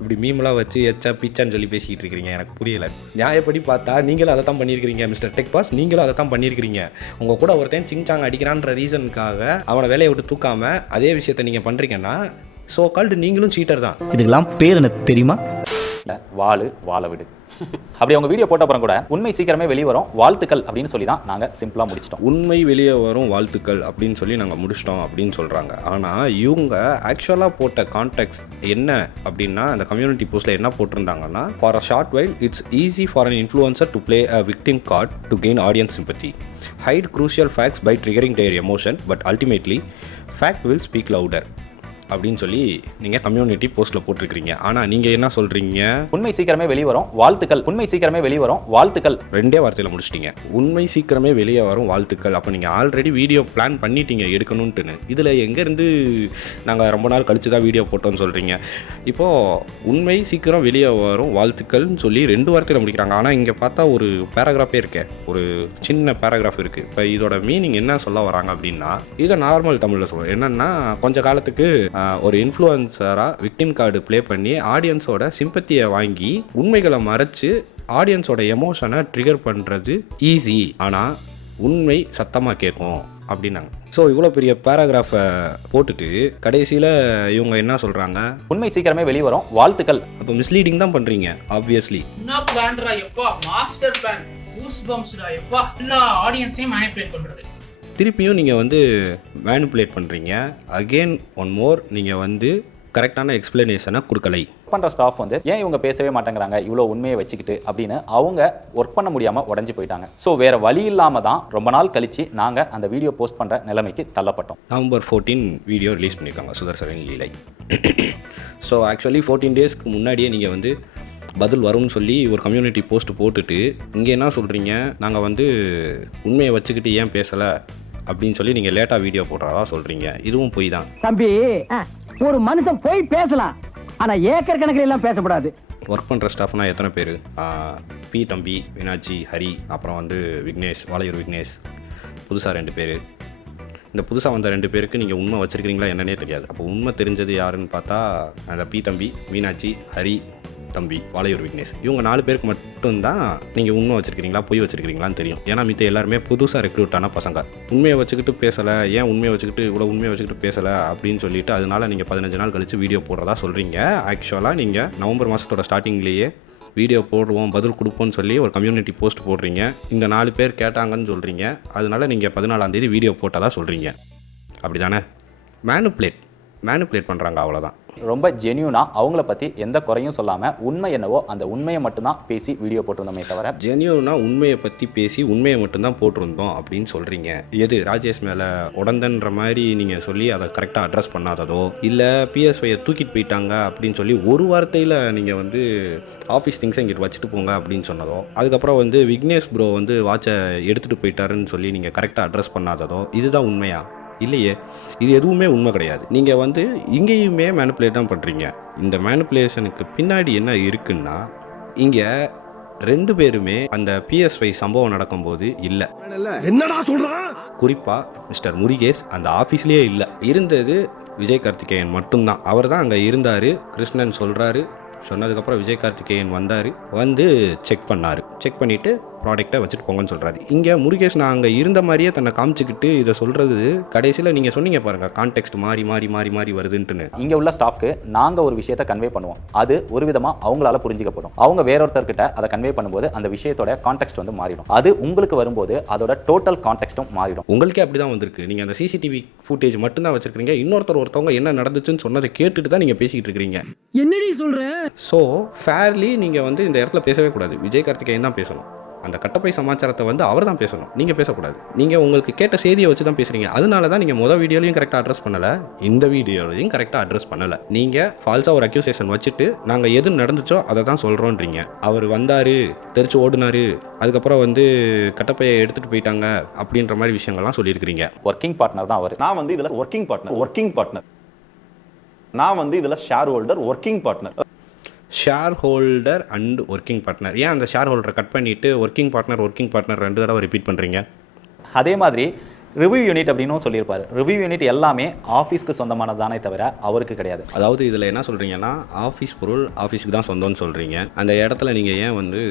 இப்படி மீமெலாம் வச்சு எச்சா பிச்சான்னு சொல்லி பேசிக்கிட்டு இருக்கிறீங்க, எனக்கு புரியலை. நியாயப்படி பார்த்தா நீங்களும் அதை தான் பண்ணியிருக்கிறீங்க மிஸ்டர் டெக் பாஸ், நீங்களும் அதை தான் பண்ணியிருக்கிறீங்க. உங்கள் கூட ஒருத்தன் சிங்சாங் அடிக்கிறான்ற ரீசனுக்காக அவனை வேலையை விட்டு தூக்காமல் அதே விஷயத்தை நீங்கள் பண்ணுறீங்கன்னா ஸோ கால்டு நீங்களும் சீட்டர் தான். இதுக்கெல்லாம் பேர் எனக்கு தெரியுமா? வாழ விடு. அப்படி அவங்க வீடியோ போட்ட அப்புறம் கூட உண்மை சீக்கிரமே வெளியே வரும், வாழ்த்துக்கள் அப்படின்னு சொல்லி தான் நாங்கள் சிம்பிளாக முடிச்சிட்டோம். உண்மை வெளியே வரும், வாழ்த்துக்கள் அப்படின்னு சொல்லி நாங்கள் முடிச்சிட்டோம் அப்படின்னு சொல்கிறாங்க. ஆனால் இவங்க ஆக்சுவலாக போட்ட கான்டெக்ட் என்ன அப்படின்னா, அந்த கம்யூனிட்டி போஸ்ட்டில் என்ன போட்டிருந்தாங்கன்னா, for a short while it's easy for an influencer to play a victim card to gain audience sympathy, hide crucial facts by triggering their emotion, but ultimately fact will speak louder அப்படின்னு சொல்லி நீங்கள் community போஸ்ட்டில் போட்டிருக்கிறீங்க. ஆனால் நீங்கள் என்ன சொல்கிறீங்க? உண்மை சீக்கிரமே வெளியே வரும், வாழ்த்துக்கள். உண்மை சீக்கிரமே வெளியே வரும், வாழ்த்துக்கள். ரெண்டே வார்த்தையில் முடிச்சிட்டிங்க. உண்மை சீக்கிரமே வெளியே வரும், வாழ்த்துக்கள். அப்போ நீங்கள் ஆல்ரெடி வீடியோ பிளான் பண்ணிட்டீங்க எடுக்கணுன்ட்டுன்னு. இதில் எங்கேருந்து நாங்கள் ரொம்ப நாள் கழிச்சு தான் வீடியோ போட்டோன்னு சொல்கிறீங்க? இப்போது உண்மை சீக்கிரம் வெளியே வரும், வாழ்த்துக்கள்னு சொல்லி 2 வார்த்தையில் முடிக்கிறாங்க. ஆனால் இங்கே பார்த்தா ஒரு பேராகிராஃபே இருக்கே, ஒரு சின்ன பேராகிராஃப் இருக்குது. இப்போ இதோட மீனிங் என்ன சொல்ல வராங்க அப்படின்னா, இதை நார்மல் தமிழில் சொல்லுவோம். என்னென்னா, கொஞ்ச காலத்துக்கு ஒரு இன்ஃப்ளூயன்சராக விக்டிம் கார்டு ப்ளே பண்ணி ஆடியன்ஸோட சிம்பத்தியை வாங்கி உண்மைகளை மறைச்சு ஆடியன்ஸோட எமோஷனை ட்ரிகர் பண்ணுறது ஈஸி, ஆனால் உண்மை சத்தமாக கேட்கும் அப்படின்னாங்க. ஸோ இவ்வளோ பெரிய பேராகிராஃபை போட்டுட்டு கடைசியில் இவங்க என்ன சொல்கிறாங்க? உண்மை சீக்கிரமே வெளியே வரும், வாழ்த்துக்கள். அப்போ மிஸ்லீடிங் தான் பண்ணுறீங்க ஆப்வியஸ்லி. என்ன பிளான்டா எப்பா, மாஸ்டர் பிளான், கூஸ் பம்ப்ஸ்டா எப்பா, எல்லா ஆடியன்ஸையும் மேனிபுலேட் பண்ணுறது. திருப்பியும் நீங்கள் வந்து மேனிப்புலேட் பண்ணுறீங்க. அகெயின் ஒன் மோர், நீங்கள் வந்து கரெக்டான எக்ஸ்பிளனேஷனை கொடுக்கலை. பண்ணுற ஸ்டாஃப் வந்து ஏன் இவங்க பேசவே மாட்டேங்கிறாங்க இவ்வளோ உண்மையை வச்சுக்கிட்டு அப்படின்னு அவங்க ஒர்க் பண்ண முடியாமல் உடஞ்சி போயிட்டாங்க. ஸோ வேறு வழி இல்லாமல் தான் ரொம்ப நாள் கழித்து நாங்கள் அந்த வீடியோ போஸ்ட் பண்ணுற நிலைமைக்கு தள்ளப்பட்டோம். November 14 வீடியோ ரிலீஸ் பண்ணியிருக்காங்க சுதர்சனின் லீலை. ஸோ ஆக்சுவலி 14 டேஸ்க்கு முன்னாடியே நீங்கள் வந்து பதில் வரும்னு சொல்லி ஒரு கம்யூனிட்டி போஸ்ட் போட்டுட்டு இங்கே என்ன சொல்கிறீங்க, நாங்கள் வந்து உண்மையை வச்சுக்கிட்டு ஏன் பேசலை அப்படின்னு சொல்லி நீங்கள் லேட்டாக வீடியோ போடுறதா சொல்கிறீங்க. இதுவும் பொய் தான் தம்பி. ஒரு மனுஷன் போய் பேசலாம், ஆனா ஏக்கர் கணக்கில் எல்லாம் பேசக்கூடாது. ஒர்க் பண்ணுற ஸ்டாஃப்னா எத்தனை பேர்? பி தம்பி, வினாஜி, ஹரி, அப்புறம் வந்து விக்னேஷ், வாளையூர் விக்னேஷ், புதுசாக 2 பேர். இந்த புதுசாக வந்த 2 பேருக்கு நீங்கள் உண்மை வச்சுருக்கிறீங்களா என்னன்னே தெரியாது. அப்போ உண்மை தெரிஞ்சது யாருன்னு பார்த்தா அந்த பி தம்பி, மீனாட்சி, ஹரி தம்பி, வாளையூர் விக்னேஷ், இவங்க 4 பேருக்கு மட்டும்தான் நீங்கள் உண்மை வச்சுருக்கிறீங்களா பொய் வச்சுருக்கிறீங்களான்னு தெரியும். ஏன்னா மித்த எல்லாருமே புதுசாக ரெக்ரூட் ஆன பசங்க. உண்மையை வச்சுக்கிட்டு பேசலை, ஏன் உண்மையை வச்சுக்கிட்டு இவ்வளோ உண்மையை வச்சுக்கிட்டு பேசலை அப்படின்னு சொல்லிட்டு அதனால நீங்கள் 15 நாள் கழித்து வீடியோ போடுறதா சொல்கிறீங்க. ஆக்சுவலாக நீங்கள் நவம்பர் மாதத்தோட ஸ்டார்டிங்லேயே வீடியோ போடுவோம் பதில் கொடுப்போம்னு சொல்லி ஒரு கம்யூனிட்டி போஸ்ட் போடுறீங்க. இந்த 4 பேர் கேட்டாங்கன்னு சொல்கிறீங்க. அதனால நீங்கள் 14ஆம் தேதி வீடியோ போட்டதாக சொல்கிறீங்க. அப்படி தானே? மேனுப்புலேட் பண்ணுறாங்க, அவ்வளோதான். ரொம்ப ஜென்யூனாக அவங்கள பற்றி எந்த குறையும் சொல்லாமல் உண்மை என்னவோ அந்த உண்மையை மட்டும்தான் பேசி வீடியோ போட்டிருந்தோமே தவிர, ஜென்யூனாக உண்மையை பற்றி பேசி உண்மையை மட்டும்தான் போட்டிருந்தோம் அப்படின்னு சொல்கிறீங்க. எது ராஜேஷ் மேலே உடந்தன்ற மாதிரி நீங்கள் சொல்லி அதை கரெக்டாக அட்ரஸ் பண்ணாததோ, இல்லை பிஎஸ்ஒயை தூக்கிட்டு போயிட்டாங்க அப்படின்னு சொல்லி ஒரு வார்த்தையில் நீங்கள் வந்து ஆஃபீஸ் திங்ஸை இங்கிட்டு வச்சுட்டு போங்க அப்படின்னு சொன்னதோ, அதுக்கப்புறம் வந்து விக்னேஷ் ப்ரோ வந்து வாட்சை எடுத்துகிட்டு போயிட்டாருன்னு சொல்லி நீங்கள் கரெக்டாக அட்ரஸ் பண்ணாததோ, இதுதான் உண்மையா? இல்லையே, இது எதுவுமே உண்மை கிடையாது. நீங்கள் வந்து இங்கேயுமே மேனிப்புலேட் தான் பண்ணுறீங்க. இந்த மேனிப்புலேஷனுக்கு பின்னாடி என்ன இருக்குன்னா, இங்கே 2 பேருமே அந்த PSY சம்பவம் நடக்கும்போது இல்லை. என்னடா சொல்கிறான்? குறிப்பாக மிஸ்டர் முருகேஷ் அந்த ஆஃபீஸ்லேயே இல்லை. இருந்தது விஜய் கார்த்திகேயன் மட்டும்தான். அவர் தான் அங்கே இருந்தார். கிருஷ்ணன் சொல்கிறாரு, சொன்னதுக்கப்புறம் விஜய் கார்த்திகேயன் வந்தார், வந்து செக் பண்ணார். செக் பண்ணிவிட்டு ப்ராடக்டை வச்சுட்டு போங்கன்னு சொல்கிறாரு. இங்கே முருகேஷ் நான் அங்கே இருந்த மாதிரியே தன்னை காமிச்சிக்கிட்டு இதை சொல்கிறது, கடைசியில் நீங்கள் சொன்னீங்க பாருங்கள், கான்டெக்ட் மாறி வருதுன்ட்டுன்னு. இங்கே உள்ள ஸ்டாஃப்க்கு நாங்கள் ஒரு விஷயத்தை கன்வே பண்ணுவோம், அது ஒரு விதமாக அவங்களால புரிஞ்சிக்கப்படும். அவங்க வேறொருத்தர்கிட்ட அதை கன்வே பண்ணும்போது அந்த விஷயத்தோட கான்டெக்ட் வந்து மாறிடும். அது உங்களுக்கு வரும்போது அதோட டோட்டல் கான்டெக்ட்டும் மாறிடும். உங்களுக்கே அப்படி தான் வந்திருக்கு. நீங்கள் அந்த சிசிடிவி ஃபுட்டேஜ் மட்டும்தான் வச்சுருக்கீங்க. ஒருத்தவங்க என்ன நடந்துச்சுன்னு சொன்னதை கேட்டுட்டு தான் நீங்கள் பேசிக்கிட்டு இருக்கிறீங்க. என்னடி சொல்ற? ஸோ ஃபேர்லி நீங்கள் வந்து இந்த இடத்துல பேசவே கூடாது. விஜய் கார்த்திகேயன் தான் பேசணும். அந்த கட்டப்பை சமாச்சாரத்தை வந்து அவர் தான் பேசணும், நீங்கள் பேசக்கூடாது. நீங்கள் உங்களுக்கு கேட்ட செய்தியை வச்சு தான் பேசுகிறீங்க. அதனால தான் நீங்கள் மொதல் வீடியோலையும் கரெக்டாக அட்ரஸ் பண்ணலை, இந்த வீடியோலையும் கரெக்டாக அட்ரஸ் பண்ணலை. நீங்கள் ஃபால்ஸாக ஒரு அக்யூசேஷன் வச்சுட்டு நாங்கள் எது நடந்துச்சோ அதை தான் சொல்கிறோன்றீங்க. அவர் வந்தார், தெரிச்சு ஓடுனார், அதுக்கப்புறம் வந்து கட்டப்பையை எடுத்துகிட்டு போயிட்டாங்க அப்படின்ற மாதிரி விஷயங்கள்லாம் சொல்லியிருக்கிறீங்க. ஒர்க்கிங் பார்ட்னர் தான் அவர். நான் வந்து இதில் ஒர்க்கிங் பார்ட்னர். நான் வந்து இதில் share holder, working partner. Share holder and working partner. ஏன் அந்த ஷேர் ஹோல்டரை கட் பண்ணிவிட்டு ஒர்க்கிங் பார்ட்னர் 2 தடவை ரிப்பீட் பண்ணுறீங்க? அதே மாதிரி ரிவ்யூ யூனிட் அப்படின்னும் சொல்லியிருப்பாரு. ரிவ்யூ யூனிட் எல்லாமே ஆஃபீஸ்க்கு சொந்தமானதானே தவிர அவருக்கு கிடையாது. அதாவது இதில் என்ன சொல்கிறீங்கன்னா, ஆஃபீஸ் பொருள் ஆஃபீஸுக்கு தான் சொந்தம்னு சொல்கிறீங்க. அந்த இடத்துல நீங்கள் ஏன் வந்து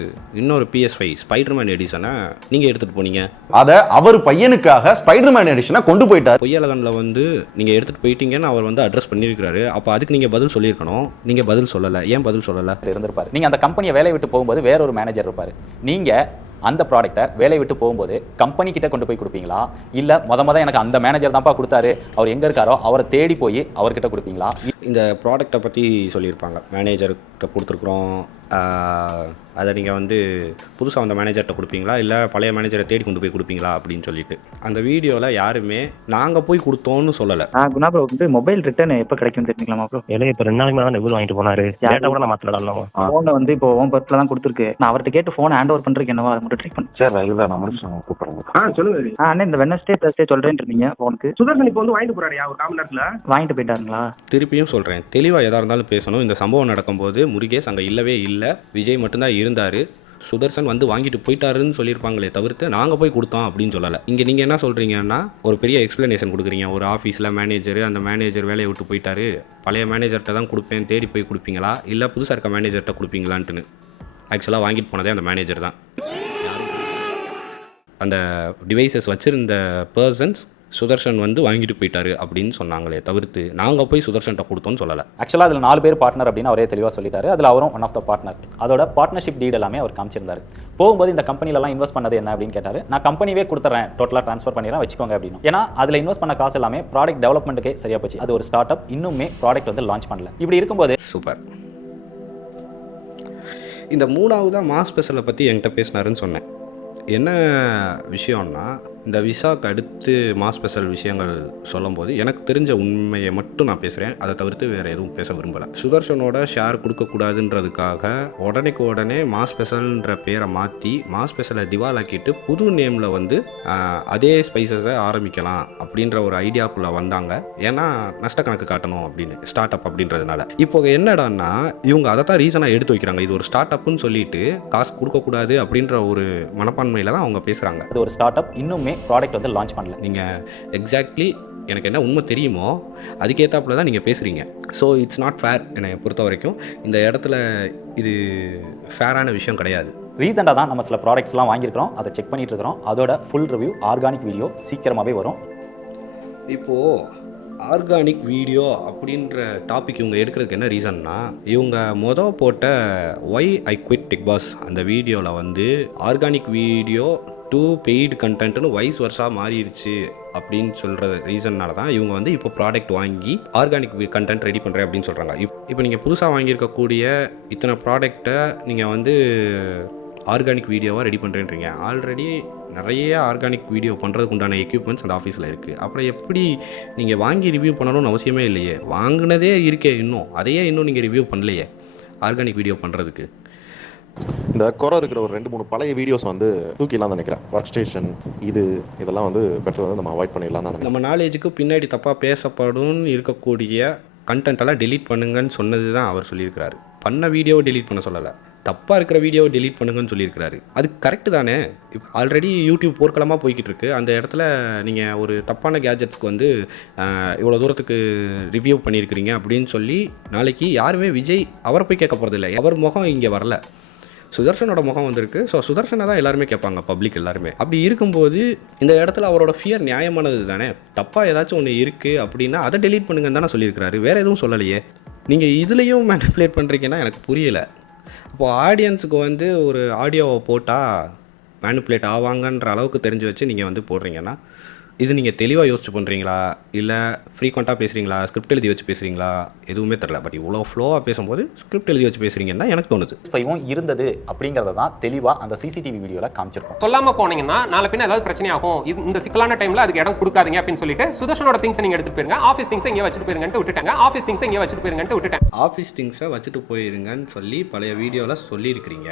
இன்னொரு PS5 ஸ்பைடர்மேன் எடிஷனை நீங்கள் எடுத்துகிட்டு போனீங்க? அதை அவர் பையனுக்காக ஸ்பைடர்மேன் எடிஷனை கொண்டு போயிட்டார். பொய்யலகனில் வந்து நீங்கள் எடுத்துகிட்டு போயிட்டீங்கன்னு அவர் வந்து அட்ரஸ் பண்ணியிருக்காரு. அப்போ அதுக்கு நீங்கள் பதில் சொல்லியிருக்கணும். நீங்கள் பதில் சொல்லலை. ஏன் பதில் சொல்லலை? இருந்திருப்பாரு. நீங்கள் அந்த கம்பெனியை வேலையை விட்டு போகும்போது வேற ஒரு மேனேஜர் இருப்பார். நீங்கள் அந்த ப்ராடக்ட்டை வேலையை விட்டு போகும்போது கம்பெனி கிட்ட கொண்டு போய் கொடுப்பீங்களா, இல்லை மொதல் எனக்கு அந்த மேனேஜர் தான்ப்பா கொடுத்தாரு, அவர் எங்கே இருக்காரோ அவரை தேடி போய் அவர்கிட்ட கொடுப்பீங்களா? இந்த ப்ராடக்டை பற்றி சொல்லியிருப்பாங்க. மேனேஜர்கிட்ட கொடுத்துருக்குறோம், அதை நீங்கள் வந்து புதுசாக வந்த மேனேஜர்கிட்ட கொடுப்பீங்களா, இல்லை பழைய மேனேஜரை தேடி கொண்டு போய் கொடுப்பீங்களா அப்படின்னு சொல்லிட்டு அந்த வீடியோவில் யாருமே நாங்கள் போய் கொடுத்தோன்னு சொல்லலை. குணா ப்ரோ வந்து மொபைல் ரிட்டர்ன் எப்போ கிடைக்கும் தெரிஞ்சுக்கலாமா ப்ரோ? இல்லை, இப்போ 2 நாளைக்கு மேலே தான் வாங்கிட்டு போனாரு. டேட்டா கூட நான் மாற்றலாம். ஃபோனை வந்து இப்போ ஓன் பர்த்தில் தான் கொடுத்துருக்கு. நான் அவர்கிட்ட கேட்டு ஃபோன் ஹேண்ட் ஓவர் பண்ணுறதுக்கு என்னவா அதை மட்டும் ட்ரை பண்ணு. சார் இல்லை, நான் முடிச்சு கூப்பிட்றேன். சொல்லுங்க. அண்ணா இந்த வெட்னஸ்டே தர்ஸ்டே சொல்கிறேன்னு இருந்தீங்க ஃபோனுக்கு. சுதர்சன் இப்போ வந்து வாங்கிட்டு போறாரு ஒரு காமன் நேரத்தில். வாங்கிட்டு போயிட்டாருங்களா? திருப்பியும் சொல்கிறேன், தெளிவாக எதாக இருந்தாலும் பேசணும். இந்த சம்பவம் நடக்கும்போது முருகேஷ் அங்கே இல்லவே இல்லை, விஜய் மட்டும்தான் இருந்தார். சுதர்சன் வந்து வாங்கிட்டு போயிட்டாருன்னு சொல்லியிருப்பாங்களே தவிர்த்து நாங்கள் போய் கொடுத்தோம் அப்படின்னு சொல்லலை. இங்கே நீங்கள் என்ன சொல்கிறீங்கன்னா, ஒரு பெரிய எக்ஸ்ப்ளனேஷன் கொடுக்குறீங்க. ஒரு ஆஃபீஸில் மேனேஜர், அந்த மேனேஜர் வேலையை விட்டு போயிட்டாரு, பழைய மேனேஜர்கிட்ட தான் கொடுப்பேன், தேடி போய் கொடுப்பீங்களா, இல்லை புதுசாக இருக்க மேனேஜர்கிட்ட கொடுப்பீங்களான்ட்டுன்னு. ஆக்சுவலாக வாங்கிட்டு போனதே அந்த மேனேஜர் தான். அந்த டிவைசஸ் வச்சுருந்த பர்சன்ஸ் சுதர்ஷன் வந்து வாங்கிட்டு போயிட்டாரு அப்படின்னு சொன்னாங்களே தவிர்த்து நாங்கள் போய் சுதர்ஷன்கிட்ட கொடுத்தோன்னு சொல்லலை. ஆக்சுவலாக அதில் 4 பேர் பார்ட்னர் அப்படின்னு அவரே தெளிவாக சொல்லிட்டாரு. அதில் அவரும் ஒன் ஆஃப் த பார்ட்னர். அதோட பார்ட்னர்ஷிப் டீட் எல்லாமே அவர் காமிச்சிருந்தாரு. போகும்போது இந்த கம்பெனிலலாம் இன்வெஸ்ட் பண்ணது என்ன அப்படின்னு கேட்டார். நான் கம்பெனியே கொடுத்துறேன், டோட்டலாக ட்ரான்ஸ்ஃபர் பண்ணிடுறேன், வச்சுக்கோங்க அப்படின்னு. ஏன்னா அதில் இன்வெஸ்ட் பண்ண காசு எல்லாமே ப்ராடக்ட் டெவலப்மெண்ட்டுக்கே சரியாக போச்சு. அது ஒரு ஸ்டார்ட் அப், இன்னுமே ப்ராடக்ட் வந்து லான்ச் பண்ணல. இப்படி இருக்கும்போது சூப்பர். இந்த 3வது மாஸ் ஸ்பெஷலை பற்றி என்கிட்ட பேசினாருன்னு சொன்னேன். என்ன விஷயம்னா, இந்த விசாக்கு அடுத்து மாஸ் ஸ்பெஷல் விஷயங்கள் சொல்லும்போது எனக்கு தெரிஞ்ச உண்மையை மட்டும் நான் பேசுகிறேன். அதை தவிர்த்து வேறு எதுவும் பேச விரும்பலை. சுதர்ஷனோட ஷேர் கொடுக்கக்கூடாதுன்றதுக்காக உடனே மாஸ் ஸ்பெஷல்ன்ற பேரை மாற்றி மாஸ் ஸ்பெஷலை திவாலாக்கிட்டு புது நேமில் வந்து அதே ஸ்பைசஸை ஆரம்பிக்கலாம் அப்படின்ற ஒரு ஐடியாக்குள்ளே வந்தாங்க. ஏன்னா நஷ்ட கணக்கு காட்டணும் அப்படின்னு, ஸ்டார்ட் அப் அப்படின்றதுனால. இப்போ என்னடான்னா, இவங்க அதை தான் ரீசனாக எடுத்து வைக்கிறாங்க. இது ஒரு ஸ்டார்ட் அப்புன்னு சொல்லிட்டு காசு கொடுக்கக்கூடாது அப்படின்ற ஒரு மனப்பான்மையில் தான் அவங்க பேசுகிறாங்க. அது ஒரு ஸ்டார்ட் அப், இன்னுமே ப்ராடக்ட் வந்து லான்ச் பண்ணல. நீங்கள் எக்ஸாக்ட்லி எனக்கு என்ன உண்மை தெரியுமோ அதுக்கேற்றாப்புல தான் நீங்கள் பேசுகிறீங்க. So it's not fair. என்னை பொறுத்த வரைக்கும் இந்த இடத்துல இது ஃபேரான விஷயம் கிடையாது. ரீசெண்டாக தான் நம்ம சில ப்ராடக்ட்ஸ்லாம் வாங்கியிருக்கிறோம், அதை செக் பண்ணிட்டு இருக்கிறோம். அதோட ஃபுல் ரிவ்யூ ஆர்கானிக் வீடியோ சீக்கிரமாகவே வரும். இப்போது ஆர்கானிக் வீடியோ அப்படின்ற டாபிக் இவங்க எடுக்கிறதுக்கு என்ன ரீசன்னா, இவங்க போட்ட why I quit tech boss அந்த வீடியோவில் வந்து ஆர்கானிக் வீடியோ டு பெய்டு கண்டென்ட்னு வைஸ் வருஷாக மாறிடுச்சு அப்படின்னு சொல்கிற ரீசன்னால தான் இவங்க வந்து இப்போ ப்ராடக்ட் வாங்கி ஆர்கானிக் கண்டென்ட் ரெடி பண்ணுறேன் அப்படின்னு சொல்கிறாங்க. இப்போ நீங்கள் புதுசாக வாங்கியிருக்கக்கூடிய இத்தனை ப்ராடக்டை நீங்கள் வந்து ஆர்கானிக் வீடியோவாக ரெடி பண்ணுறேன்றீங்க. ஆல்ரெடி நிறைய ஆர்கானிக் வீடியோ பண்ணுறதுக்கு உண்டான எக்யூப்மெண்ட்ஸ் அந்த ஆஃபீஸில் இருக்குது. அப்புறம் எப்படி நீங்கள் வாங்கி ரிவ்யூ பண்ணணும்னு அவசியமே இல்லையே. வாங்கினதே இருக்கே, அதையே இன்னும் நீங்கள் ரிவ்யூ பண்ணலையே ஆர்கானிக் வீடியோ பண்ணுறதுக்கு. இந்த குறை இருக்கிற ஒரு 2-3 பழைய வீடியோஸ் வந்து தூக்கிலாம் நினைக்கிறேன். ஒர்க் ஸ்டேஷன் இதெல்லாம் வந்து பெட்டர் வந்து நம்ம அவாய்ட் பண்ணிடலாம் தான். நம்ம நாலேஜுக்கு பின்னாடி தப்பாக பேசப்படும் இருக்கக்கூடிய கண்டென்ட்டெல்லாம் டெலீட் பண்ணுங்கன்னு சொன்னது தான் அவர் சொல்லியிருக்கிறாரு. பண்ண வீடியோவை டெலீட் பண்ண சொல்லலை, தப்பாக இருக்கிற வீடியோவை டெலீட் பண்ணுங்கன்னு சொல்லியிருக்கிறாரு. அது கரெக்டு தானே. இப்போ ஆல்ரெடி யூடியூப் போர்க்களமாக போய்கிட்டு இருக்கு. அந்த இடத்துல நீங்கள் ஒரு தப்பான கேஜெட்ஸ்க்கு வந்து இவ்வளோ தூரத்துக்கு ரிவ்யூ பண்ணியிருக்கிறீங்க அப்படின்னு சொல்லி நாளைக்கு யாருமே விஜய் அவரை போய் கேட்க போகிறதில்லை. அவர் முகம் இங்கே வரல, சுதர்ஷனோட முகம் வந்திருக்கு. ஸோ சுதர்ஷனை தான் எல்லாருமே கேட்பாங்க, பப்ளிக் எல்லாருமே. அப்படி இருக்கும்போது இந்த இடத்துல அவரோட ஃபியர் நியாயமானது தானே. தப்பாக ஏதாச்சும் ஒன்று இருக்குது அப்படின்னா அதை டெலீட் பண்ணுங்கன்னு தானே சொல்லியிருக்கிறாரு, வேறு எதுவும் சொல்லலையே. நீங்கள் இதுலேயும் மேனிப்புலேட் பண்ணுறீங்கன்னா எனக்கு புரியலை. இப்போது ஆடியன்ஸுக்கு வந்து ஒரு ஆடியோவை போட்டால் மேனிப்புலேட் ஆவாங்கன்ற அளவுக்கு தெரிஞ்சு வச்சு நீங்கள் வந்து போடுறீங்கன்னா இது நீங்கள் தெளிவாக யோசிச்சு பண்ணுறீங்களா, இல்லை ஃப்ரீக்வெண்ட்டாக பேசுகிறீங்களா, ஸ்கிரிப்ட் எழுதி வச்சு பேசுகிறீங்களா, எதுவுமே தெரில. பட் இவ்வளோ ஃப்ளோவாக பேசும்போது ஸ்கிரிப்ட் எழுதி வச்சு பேசுகிறீங்கன்னா எனக்கு தோணுது. இருந்தது அப்படிங்கிறத தான் தெளிவாக அந்த சிசிடிவி வீடியோவில் காமிச்சிருக்கோம். சொல்லாமல் போனீங்கன்னா நாளை பின்ன ஏதாவது பிரச்சனை ஆகும், இந்த சிக்கலான டைமில் அதுக்கு இடம் கொடுக்காதீங்க அப்படின்னு சொல்லிட்டு சுதர்ஷனோட திங்ஸ் நீங்கள் எடுத்துட்டு போயிருங்க, ஆஃபீஸ் திங்ஸ் இங்கே வச்சுட்டு போயிருங்கன்ட்டு விட்டுட்டாங்க. ஆஃபீஸ் திங்ஸ் இங்கே வச்சுட்டு போயிருங்கன்ட்டு விட்டுட்டேன். ஆஃபீஸ் திங்ஸை வச்சுட்டு போயிருங்கன்னு சொல்லி பழைய வீடியோவில் சொல்லியிருக்கிறீங்க.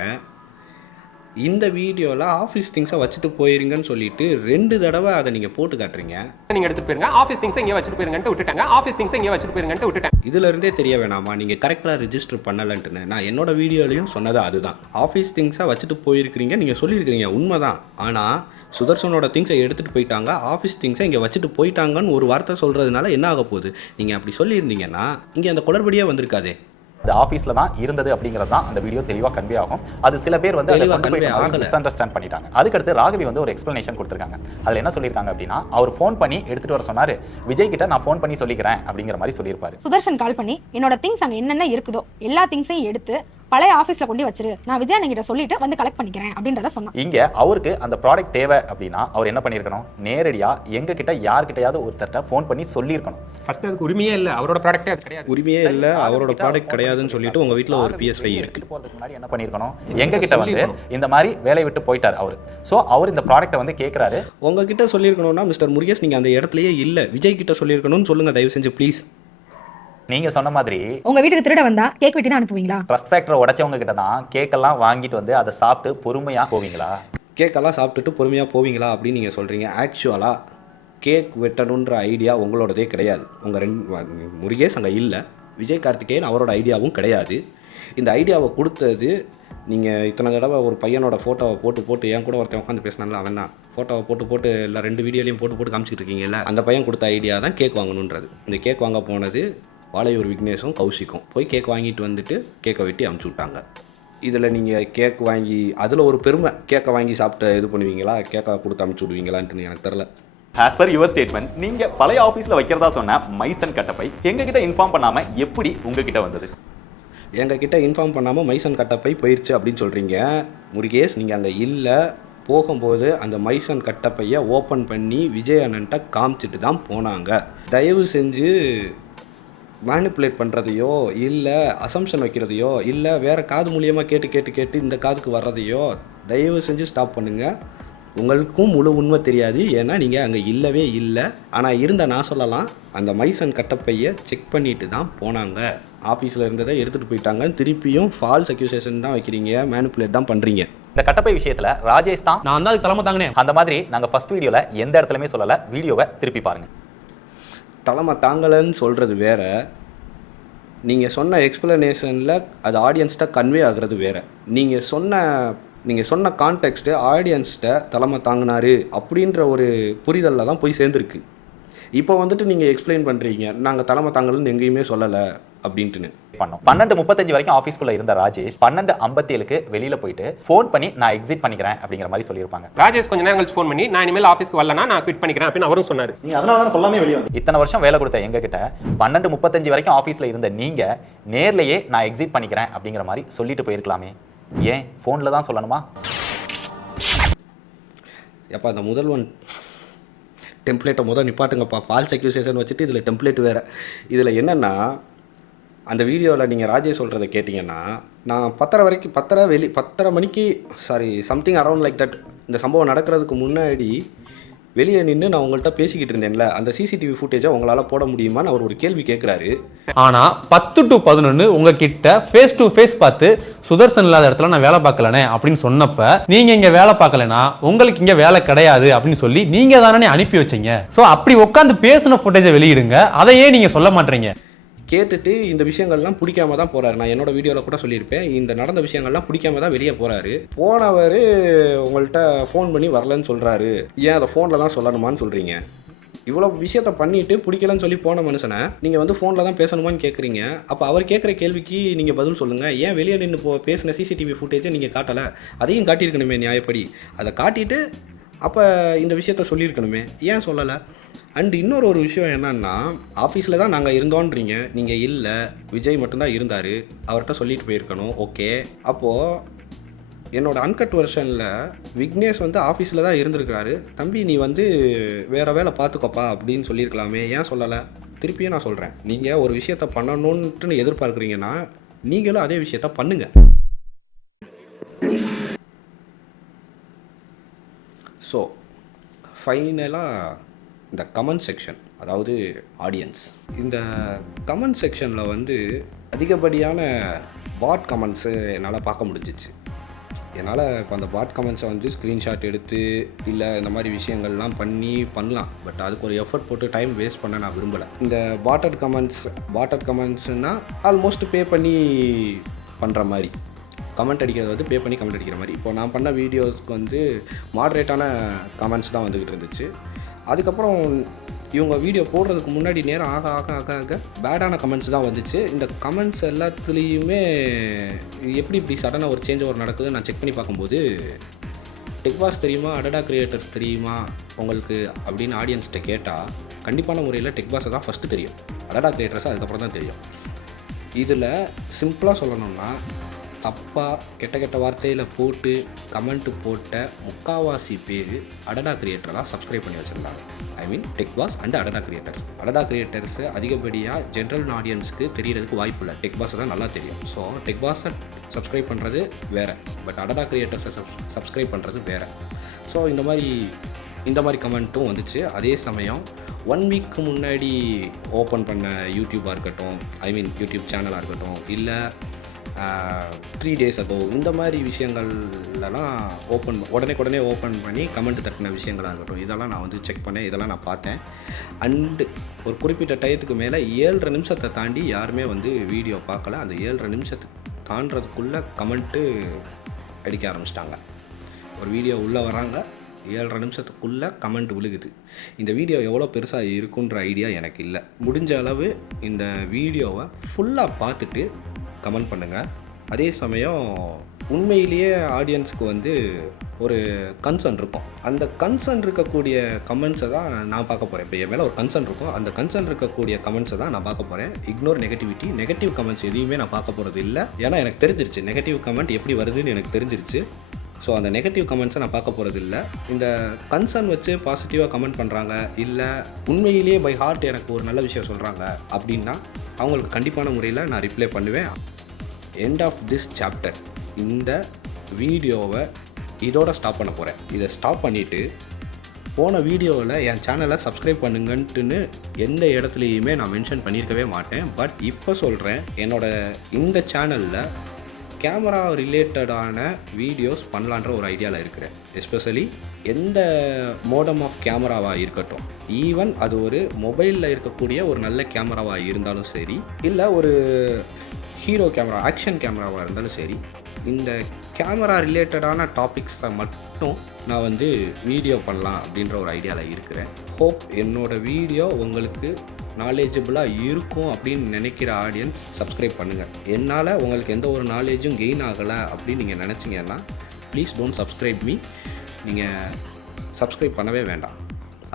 இந்த வீடியோவில் ஆஃபீஸ் திங்ஸை வச்சுட்டு போயிருங்கன்னு சொல்லிட்டு 2 தடவை அதை நீங்கள் போட்டு காட்டுறீங்க. நீங்கள் எடுத்துகிட்டு போயிருங்க, ஆஃபீஸ் திங்ஸை இங்கே வச்சுட்டு போயிருங்கன்ட்டு விட்டுட்டாங்க, ஆஃபீஸ் திங்ஸை இங்கே வச்சுட்டு போயிருங்கன்ட்டு விட்டுட்டேன். இதிலிருந்தே தெரிய வேணாமா நீங்கள் கரெக்டாக ரிஜிஸ்டர் பண்ணலன்ட்டுன்னு? நான் என்னோட வீடியோலையும் சொன்னது அதுதான். ஆஃபீஸ் திங்ஸாக வச்சுட்டு போயிருக்கிறீங்க, நீங்கள் சொல்லியிருக்கிறீங்க, உண்மைதான். ஆனால் சுதர்சனோட திங்ஸை எடுத்துகிட்டு போயிட்டாங்க, ஆஃபீஸ் திங்ஸை இங்கே வச்சுட்டு போயிட்டாங்கன்னு ஒரு வார்த்தை சொல்கிறதுனால என்ன ஆக போகுது? நீங்கள் அப்படி சொல்லியிருந்தீங்கன்னா இங்கே அந்த குளறுபடியே வந்திருக்காதே. அது ஆஃபீஸில் தான் இருந்தது அப்படிங்கிறது தான் அந்த வீடியோ தெளிவாக கன்வே ஆகும். அது சில பேர் வந்து மிஸ் அண்டர்ஸ்டாண்ட் பண்ணிட்டாங்க. அதுக்கடுத்து ராகவி வந்து ஒரு எக்ஸ்பிளனேஷன் கொடுத்துருக்காங்க. அதில் என்ன சொல்லியிருக்காங்க அப்படின்னா, அவர் ஃபோன் பண்ணி எடுத்துகிட்டு வர சொன்னார், விஜய் கிட்ட நான் ஃபோன் பண்ணி சொல்லிக்கிறேன் அப்படிங்கிற மாதிரி சொல்லியிருப்பாரு. சுதர்ஷன் கால் பண்ணி என்னோட திங்ஸ் அங்கே என்னென்ன இருக்குதோ எல்லா திங்ஸையும் எடுத்து பழைய ஆஃபீஸ்ல கொண்டு வச்சிரு, நான் விஜய் கிட்ட சொல்லிட்டு வந்து கலெக்ட் பண்ணிக்கிறேன் அப்படின்றத சொன்னான். இங்க அவருக்கு அந்த ப்ராடக்ட் தேவை அப்படின்னா அவர் என்ன பண்ணியிருக்கணும்? நேரடியா எங்க கிட்ட யார்கிட்டயாவது ஒருத்தர்ட்ட ஃபோன் பண்ணி சொல்லியிருக்கணும். ஃபர்ஸ்ட் அதுக்கு உரிமையே இல்லை, அவரோட ப்ராடக்ட்டே அது கிடையாது. உரிமையே இல்லை, அவரோட ப்ராடக்ட் கிடையாதுன்னு சொல்லிட்டு உங்க வீட்டில் ஒரு PS5 இருக்கு. போறதுக்கு முன்னாடி என்ன பண்ணியிருக்கணும்? எங்க கிட்ட வந்து இந்த மாதிரி வேலையை விட்டு போயிட்டார் அவர். ஸோ அவர் இந்த ப்ராடக்ட்டை வந்து கேட்குறாரு. உங்ககிட்ட சொல்லியிருக்கணும்னா மிஸ்டர் முருகேஷ் நீங்கள் அந்த இடத்துலயே இல்லை, விஜய் கிட்ட சொல்லியிருக்கணும்னு சொல்லுங்க தயவு செஞ்சு ப்ளீஸ். நீங்க சொன்ன மாதிரி உங்க வீட்டுக்கு திருட வந்தா கேக் வெட்டி தான் அனுப்புவீங்களா? ட்ரஸ்ட் ஃபேக்டரை உடைச்சவங்க கிட்ட தான் கேக்கெல்லாம் வாங்கிட்டு வந்து அதை சாப்பிட்டு பொறுமையா போவீங்களா? கேக்கெல்லாம் சாப்பிட்டுட்டு பொறுமையாக போவீங்களா அப்படின்னு நீங்கள் சொல்கிறீங்க. ஆக்சுவலாக கேக் வெட்டணுன்ற ஐடியா உங்களோடதே கிடையாது. உங்கள் முருகேஷ் அங்கே இல்லை, விஜய் கார்த்திகேயன் அவரோட ஐடியாவும் கிடையாது. இந்த ஐடியாவை கொடுத்தது நீங்கள் இத்தனை தடவை ஒரு பையனோட ஃபோட்டோவை போட்டு என் கூட ஒருத்தன் உட்காந்து பேசினால அவன் தான் ஃபோட்டோவை போட்டு இல்லை 2 வீடியோலையும் போட்டு காமிச்சிட்டு இருக்கீங்கல்ல, அந்த பையன் கொடுத்த ஐடியா தான் கேக் வாங்கணுன்றது. இந்த கேக் வாங்க போனது வாழையூர் விக்னேஷும் கௌசிக்கும் போய் கேக் வாங்கிட்டு வந்துட்டு கேக்கை வெட்டி அமுச்சு விட்டாங்க. இதில் நீங்கள் கேக் வாங்கி அதில் ஒரு பெருமை, கேக்கை வாங்கி சாப்பிட்டு இது பண்ணுவீங்களா, கேக்கை கொடுத்து அமுச்சு விடுவீங்களான்ட்டு எனக்கு தெரில. ஆஸ் பர் யுவர் ஸ்டேட்மெண்ட், நீங்க பழைய ஆஃபீஸில் வைக்கிறதா சொன்ன மைசன் கட்டப்பை எங்ககிட்ட இன்ஃபார்ம் பண்ணாம எப்படி உங்ககிட்ட வந்தது? எங்ககிட்ட இன்ஃபார்ம் பண்ணாமல் மைசன் கட்டப்பை போயிடுச்சு அப்படின்னு சொல்கிறீங்க. முருகேஷ் நீங்கள் அங்கே இல்லை, போகும்போது அந்த மைசன் கட்டப்பையை ஓப்பன் பண்ணி விஜய் அண்ணன்ட்ட காமிச்சிட்டு தான் போனாங்க. தயவு செஞ்சு மேனிப்புலேட் பண்ணுறதையோ இல்லை அசம்ஷன் வைக்கிறதையோ இல்லை வேறு காது மூலியமாக கேட்டு இந்த காதுக்கு வர்றதையோ தயவு செஞ்சு ஸ்டாப் பண்ணுங்கள். உங்களுக்கும் முழு உண்மை தெரியாது, ஏன்னா நீங்கள் அங்கே இல்லவே இல்லை. ஆனால் இருந்த நான் சொல்லலாம், அந்த மைசன் கட்டப்பையை செக் பண்ணிட்டு தான் போனாங்க. ஆஃபீஸில் இருந்ததை எடுத்துகிட்டு போயிட்டாங்க. திருப்பியும் ஃபால்ஸ் அக்யூசேஷன் தான் வைக்கிறீங்க, மேனிப்புலேட் தான் பண்ணுறீங்க. இந்த கட்டப்பை விஷயத்தில் ராஜேஷ் தான் நான் தான் தலைமை தாங்கினேன் அந்த மாதிரி நாங்கள் ஃபர்ஸ்ட் வீடியோவில் எந்த இடத்துலையுமே சொல்லலை. வீடியோவை திருப்பி பாருங்கள். தலைமை தாங்கலைன்னு சொல்கிறது வேற, நீங்கள் சொன்ன எக்ஸ்பிளனேஷனில் அது ஆடியன்ஸ்கிட்ட கன்வே ஆகிறது வேறு. நீங்கள் சொன்ன கான்டெக்ஸ்ட்டு ஆடியன்ஸ்கிட்ட தலைமை தாங்கினாரு அப்படின்ற ஒரு புரிதலில் தான் போய் சேர்ந்துருக்கு. இப்போ வந்துட்டு நீங்கள் எக்ஸ்பிளைன் பண்ணுறீங்க நாங்கள் தலைமை தாங்கலன்னு எங்கேயுமே சொல்லலை அப்படின்ட்டுன்னு. 12:35 வரைக்கும் ஆஃபீஸ்க்குள்ளே இருந்த ராஜேஷ் 12:57க்கு வெளியில் போயிட்டு ஃபோன் பண்ணி நான் எக்ஸிட் பண்ணிக்கிறேன் அப்படிங்கிற மாதிரி சொல்லியிருப்பாங்க. ராஜேஷ் கொஞ்ச நேரம் கழிச்சு ஃபோன் பண்ணி நான் இனிமேல் ஆஃபீஸ்க்கு வரலனா நான் குவிட் பண்ணிக்கிறேன் அப்படின்னு அவரும் சொன்னார். நீங்க அதனால தான் சொல்லாமே வெளியே வந்து இத்தனை வருஷம் வேலை கொடுத்த எங்ககிட்ட 12:35 வரைக்கும் ஆஃபீஸில் இருந்த நீங்கள் நேர்லையே நான் எக்ஸிட் பண்ணிக்கிறேன் அப்படிங்கிற மாதிரி சொல்லிட்டு போயிருக்கலாமே, ஏன் ஃபோனில் தான் சொல்லணுமா? எப்போ அந்த முதல்வன் டெம்ப்ளேட்டை நிப்பாட்டுங்கப்பா, ஃபால்ஸ் அக்யூசேஷன் வச்சுட்டு இதில் டெம்ப்ளேட் வேறு. இதில் என்னென்னா, அந்த வீடியோவில் நீங்கள் ராஜேஷ் சொல்கிறத கேட்டிங்கன்னா, நான் 10:30 மணிக்கு சம்திங் அரௌண்ட் லைக் தட் இந்த சம்பவம் நடக்கிறதுக்கு முன்னாடி வெளியே நின்று நான் உங்கள்கிட்ட பேசிக்கிட்டு இருந்தேன்ல, அந்த சிசிடிவி ஃபுட்டேஜை உங்களால் போட முடியுமான்னு அவர் ஒரு கேள்வி கேட்குறாரு. ஆனால் 10 to 11 உங்ககிட்ட ஃபேஸ் டு ஃபேஸ் பார்த்து சுதர்சன் இல்லாத இடத்துல நான் வேலை பார்க்கலனே அப்படின்னு சொன்னப்ப நீங்கள் இங்கே வேலை பார்க்கலனா உங்களுக்கு இங்கே வேலை கிடையாது அப்படின்னு சொல்லி நீங்கள் தானே அனுப்பி வச்சீங்க. ஸோ அப்படி உட்காந்து பேசின ஃபுட்டேஜை வெளியிடுங்க, அதையே நீங்கள் சொல்ல மாட்டீங்க. கேட்டுட்டு இந்த விஷயங்கள்லாம் பிடிக்காம தான் போகிறாரு. நான் என்னோட வீடியோவில் கூட சொல்லியிருப்பேன், இந்த நடந்த விஷயங்கள்லாம் பிடிக்காம தான் வெளியே போகிறாரு. போனவர் உங்கள்கிட்ட ஃபோன் பண்ணி வரலன்னு சொல்கிறாரு, ஏன் அதை ஃபோனில் தான் சொல்லணுமான்னு சொல்கிறீங்க. இவ்வளோ விஷயத்த பண்ணிவிட்டு பிடிக்கலன்னு சொல்லி போன மனுஷனை நீங்கள் வந்து ஃபோனில் தான் பேசணுமான்னு கேட்குறீங்க. அப்போ அவர் கேட்குற கேள்விக்கு நீங்கள் பதில் சொல்லுங்கள். ஏன் வெளியே நின்று பேசின சிசிடிவி ஃபுட்டேஜை நீங்கள் காட்டலை? அதையும் காட்டியிருக்கணுமே நியாயப்படி. அதை காட்டிட்டு அப்போ இந்த விஷயத்த சொல்லியிருக்கணுமே, ஏன் சொல்லலை? அண்ட் இன்னொரு விஷயம் என்னன்னா, ஆஃபீஸில் தான் நாங்கள் இருந்தோன்றீங்க, நீங்கள் இல்லை, விஜய் மட்டும்தான் இருந்தார், அவர்கிட்ட சொல்லிட்டு போயிருக்கணும். ஓகே, அப்போது என்னோடய அன்கட் வெர்ஷனில் விக்னேஷ் வந்து ஆஃபீஸில் தான் இருந்திருக்கிறாரு, தம்பி நீ வந்து வேறு வேலை பார்த்துக்கோப்பா அப்படின்னு சொல்லியிருக்கலாமே, ஏன் சொல்லலை? திருப்பியும் நான் சொல்கிறேன், நீங்கள் ஒரு விஷயத்த பண்ணணுன்ட்டு எதிர்பார்க்குறீங்கன்னா நீங்களும் அதே விஷயத்த பண்ணுங்கள். ஸோ ஃபைனலாக இந்த கமெண்ட் செக்ஷன், அதாவது ஆடியன்ஸ், இந்த கமெண்ட் செக்ஷனில் வந்து அதிகப்படியான பாட் கமெண்ட்ஸு என்னால் பார்க்க முடிஞ்சிச்சு. என்னால் இப்போ அந்த பாட் கமெண்ட்ஸை வந்து ஸ்க்ரீன்ஷாட் எடுத்து இல்லை இந்த மாதிரி விஷயங்கள்லாம் பண்ணலாம். பட் அதுக்கு ஒரு எஃபர்ட் போட்டு டைம் வேஸ்ட் பண்ண நான் விரும்பலை. இந்த பாட்டட் கமெண்ட்ஸ்னால் ஆல்மோஸ்ட் பே பண்ணி பண்ணுற மாதிரி, கமெண்ட் அடிக்கிறது வந்து பே பண்ணி கமெண்ட் அடிக்கிற மாதிரி. இப்போ நான் பண்ண வீடியோஸ்க்கு வந்து மாடரேட்டான கமெண்ட்ஸ் தான் வந்துக்கிட்டு இருந்துச்சு. அதுக்கப்புறம் இவங்க வீடியோ போடுறதுக்கு முன்னாடி நேரம் ஆக ஆக ஆக ஆக பேடான கமெண்ட்ஸ் தான் வந்துச்சு. இந்த கமெண்ட்ஸ் எல்லாத்துலேயுமே எப்படி இப்படி சடனாக ஒரு சேஞ்ச் ஓவர் நடக்குது நான் செக் பண்ணி பார்க்கும்போது, டெக்பாஸ் தெரியுமா, அடடா கிரியேட்டர்ஸ் தெரியுமா உங்களுக்கு அப்படின்னு ஆடியன்ஸ்கிட்ட கேட்டால் கண்டிப்பான முறையில் டெக்பாஸை தான் ஃபஸ்ட்டு தெரியும், அடடா கிரியேட்டர்ஸ் அதுக்கப்புறம் தான் தெரியும். இதில் சிம்பிளாக சொல்லணும்னா தப்பாக கெட்ட வார்த்தையில் போட்டு கமெண்ட்டு போட்ட முக்காவாசி பேர் அடடா கிரியேட்டர் தான் சப்ஸ்கிரைப் பண்ணி வச்சுருந்தாங்க. ஐ மீன் டெக்பாஸ் அண்ட் அடடா கிரியேட்டர்ஸ். அடடா கிரியேட்டர்ஸு அதிகப்படியாக ஜென்ரல் ஆடியன்ஸ்க்கு தெரியறதுக்கு வாய்ப்பு இல்லை, டெக்பாஸை தான் நல்லா தெரியும். ஸோ டெக்பாஸை சப்ஸ்கிரைப் பண்ணுறது வேறு, பட் அடடா கிரியேட்டர்ஸை சப்ஸ்கிரைப் பண்ணுறது வேறு. ஸோ இந்த மாதிரி கமெண்ட்டும் வந்துச்சு. அதே சமயம் 1 வீக்கு முன்னாடி ஓப்பன் பண்ண யூடியூபாக இருக்கட்டும், ஐ மீன் யூடியூப் சேனலாக இருக்கட்டும், இல்லை 3 days ago இந்த மாதிரி விஷயங்கள்லாம் உடனே ஓப்பன் பண்ணி கமெண்ட் தட்டின விஷயங்களாக இருக்கட்டும், இதெல்லாம் நான் வந்து செக் பண்ணேன், இதெல்லாம் நான் பார்த்தேன். அண்டு ஒரு குறிப்பிட்ட டயத்துக்கு மேலே 7.5 நிமிஷத்தை தாண்டி யாருமே வந்து வீடியோ பார்க்கல. அந்த 7.5 நிமிஷத்தை தாண்டதுக்குள்ளே கமெண்ட்டு அடிக்க ஆரம்பிச்சிட்டாங்க. ஒரு வீடியோ உள்ளே வராங்க, 7.5 நிமிஷத்துக்குள்ளே கமெண்ட் விழுகுது. இந்த வீடியோ எவ்வளோ பெருசாக இருக்குன்ற ஐடியா எனக்கு இல்லை. முடிஞ்ச அளவு இந்த வீடியோவை ஃபுல்லாக பார்த்துட்டு கமெண்ட் பண்ணுங்கள். அதே சமயம் உண்மையிலேயே ஆடியன்ஸுக்கு வந்து ஒரு கன்சர்ன் இருக்கும். அந்த கன்சர்ன் இருக்கக்கூடிய கமெண்ட்ஸை தான் நான் பார்க்க போகிறேன். இப்போ என் மேலே ஒரு கன்சர்ன் இருக்கும், அந்த கன்சர்ன் இருக்கக்கூடிய கமெண்ட்ஸை தான் நான் பார்க்க போகிறேன். இக்னோர் நெகட்டிவ் கமெண்ட்ஸ் எதையுமே நான் பார்க்க போகிறது இல்லை. ஏன்னா எனக்கு தெரிஞ்சிருச்சு நெகட்டிவ் கமெண்ட் எப்படி வருதுன்னு எனக்கு தெரிஞ்சிருச்சு. ஸோ அந்த நெகட்டிவ் கமெண்ட்ஸை நான் பார்க்க போகிறது இல்லை. இந்த கன்சர்ன் வச்சு பாசிட்டிவாக கமெண்ட் பண்ணுறாங்க, இல்லை உண்மையிலேயே பை ஹார்ட் எனக்கு ஒரு நல்ல விஷயம் சொல்கிறாங்க அப்படின்னா அவங்களுக்கு கண்டிப்பான முறையில் நான் ரிப்ளை பண்ணுவேன். எண்ட் ஆஃப் திஸ் சாப்டர் இந்த வீடியோவை இதோட ஸ்டாப் பண்ண போகிறேன். இதை ஸ்டாப் பண்ணிவிட்டு போன வீடியோவில் என் சேனலை சப்ஸ்கிரைப் பண்ணுங்கன்ட்டுன்னு எந்த இடத்துலையுமே நான் மென்ஷன் பண்ணியிருக்கவே மாட்டேன். பட் இப்போ சொல்கிறேன், இந்த சேனலில் கேமரா ரிலேட்டடான வீடியோஸ் பண்ணலான்ற ஒரு ஐடியாவில் இருக்கிறேன். எஸ்பெஷலி எந்த மோடம் ஆஃப் கேமராவாக இருக்கட்டும், ஈவன் அது ஒரு மொபைலில் இருக்கக்கூடிய ஒரு நல்ல கேமராவாக இருந்தாலும் சரி, இல்லை ஒரு ஹீரோ கேமரா ஆக்ஷன் கேமராவாக இருந்தாலும் சரி, இந்த கேமரா ரிலேட்டடான டாபிக்ஸை மட்டும் நான் வந்து வீடியோ பண்ணலாம் அப்படின்ற ஒரு ஐடியாவில் இருக்கிறேன். ஹோப் என்னோடய வீடியோ உங்களுக்கு நாலேஜபிளாக இருக்கும் அப்படின்னு நினைக்கிற ஆடியன்ஸ் சப்ஸ்கிரைப் பண்ணுங்கள். என்னால் உங்களுக்கு எந்த ஒரு நாலேஜும் கெயின் ஆகலை அப்படின்னு நீங்கள் நினச்சிங்கன்னா ப்ளீஸ் டோன்ட் சப்ஸ்கிரைப் மீ. நீங்கள் சப்ஸ்கிரைப் பண்ணவே வேண்டாம்.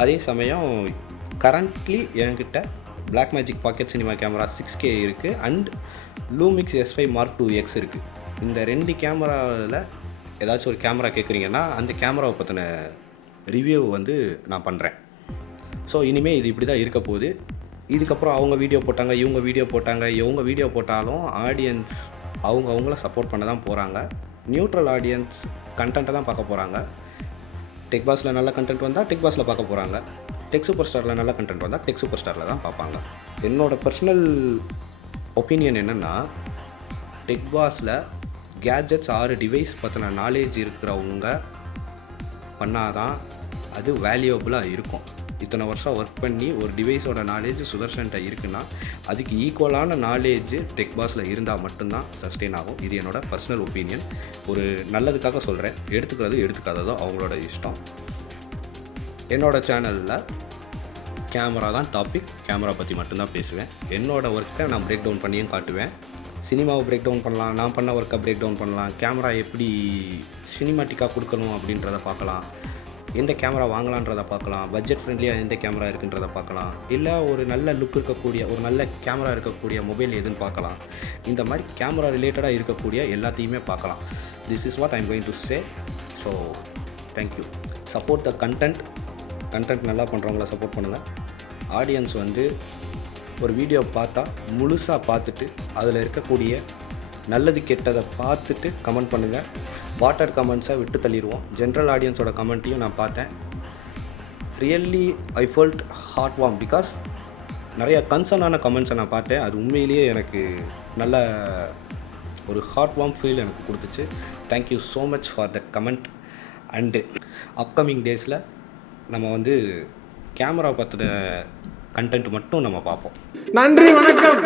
அதே சமயம் கரண்ட்லி என்கிட்ட Blackmagic packet cinema camera 6K இருக்குது and Lumix S5 Mark II X இருக்குது. இந்த 2 கேமராவில் ஏதாச்சும் ஒரு கேமரா கேட்குறீங்கன்னா அந்த கேமராவை பற்றின ரிவ்யூ வந்து நான் பண்ணுறேன். ஸோ இனிமேல் இது இப்படி தான் இருக்க போகுது. இதுக்கப்புறம் அவங்க வீடியோ போட்டாங்க, இவங்க வீடியோ போட்டாலும் ஆடியன்ஸ் அவங்கள சப்போர்ட் பண்ண தான் போகிறாங்க. நியூட்ரல் ஆடியன்ஸ் கண்டென்ட்டை தான் பார்க்க போகிறாங்க. டெக்பாஸில் நல்ல கண்டென்ட் வந்தால் டெக்பாஸில் பார்க்க போகிறாங்க, டெக் சூப்பர் ஸ்டாரில் நல்ல கண்டென்ட் வந்தால் டெக் சூப்பர் ஸ்டாரில் தான் பார்ப்பாங்க. என்னோடய பர்சனல் ஒப்பீனியன் என்னென்னா, டெக்பாஸில் கேஜெட்ஸ் 6 டிவைஸ் பற்றின நாலேஜ் இருக்கிறவங்க பண்ணாதான் அது வேல்யூபிளாக இருக்கும். இத்தனை வருஷம் ஒர்க் பண்ணி ஒரு டிவைஸோட நாலேஜ் சுதர்ஷன்ட்ட இருக்குன்னா அதுக்கு ஈக்குவலான நாலேஜ் டெக்பாஸில் இருந்தால் மட்டும்தான் சஸ்டெயின் ஆகும். இது என்னோடய பர்சனல் ஒப்பீனியன். ஒரு நல்லதுக்காக சொல்கிறேன், எடுத்துக்காததோ அவங்களோட இஷ்டம். என்னோடய சேனலில் கேமரா தான் டாபிக், கேமரா பற்றி மட்டும்தான் பேசுவேன். என்னோடய ஒர்க்கை நான் பிரேக் டவுன் பண்ணியும் காட்டுவேன். சினிமாவை பிரேக் டவுன் பண்ணலாம், நான் பண்ண ஒர்க்கை பிரேக் டவுன் பண்ணலாம், கேமரா எப்படி சினிமாட்டிக்காக கொடுக்கணும் அப்படின்றத பார்க்கலாம், எந்த கேமரா வாங்கலான்றதை பார்க்கலாம், பட்ஜெட் ஃப்ரெண்ட்லியாக எந்த கேமரா இருக்குன்றதை பார்க்கலாம், இல்லை ஒரு நல்ல லுக் இருக்கக்கூடிய ஒரு நல்ல கேமரா இருக்கக்கூடிய மொபைல் எதுன்னு பார்க்கலாம். இந்த மாதிரி கேமரா ரிலேட்டடாக இருக்கக்கூடிய எல்லாத்தையுமே பார்க்கலாம். This is what I'm going to say. So thank you. Support the content நல்லா பண்ணுறவங்கள சப்போர்ட் பண்ணுங்கள். ஆடியன்ஸ் வந்து ஒரு வீடியோ பார்த்தா முழுசாக பார்த்துட்டு அதில் இருக்கக்கூடிய நல்லது கெட்டதை பார்த்துட்டு கமெண்ட் பண்ணுங்கள். வாட்டர் கமெண்ட்ஸை விட்டு தள்ளிடுவோம். ஜென்ரல் ஆடியன்ஸோட கமெண்ட்டையும் நான் பார்த்தேன். Really I felt heart warm because நிறைய கன்சர்னான கமெண்ட்ஸை நான் பார்த்தேன். அது உண்மையிலேயே எனக்கு நல்ல ஒரு ஹார்ட் வார்ம் ஃபீல் எனக்கு கொடுத்துச்சு. Thank you so much for the comment. And upcoming டேஸில் நம்ம வந்து கேமரா பற்றின கண்டென்ட் மட்டும் நம்ம பார்ப்போம். நன்றி, வணக்கம்.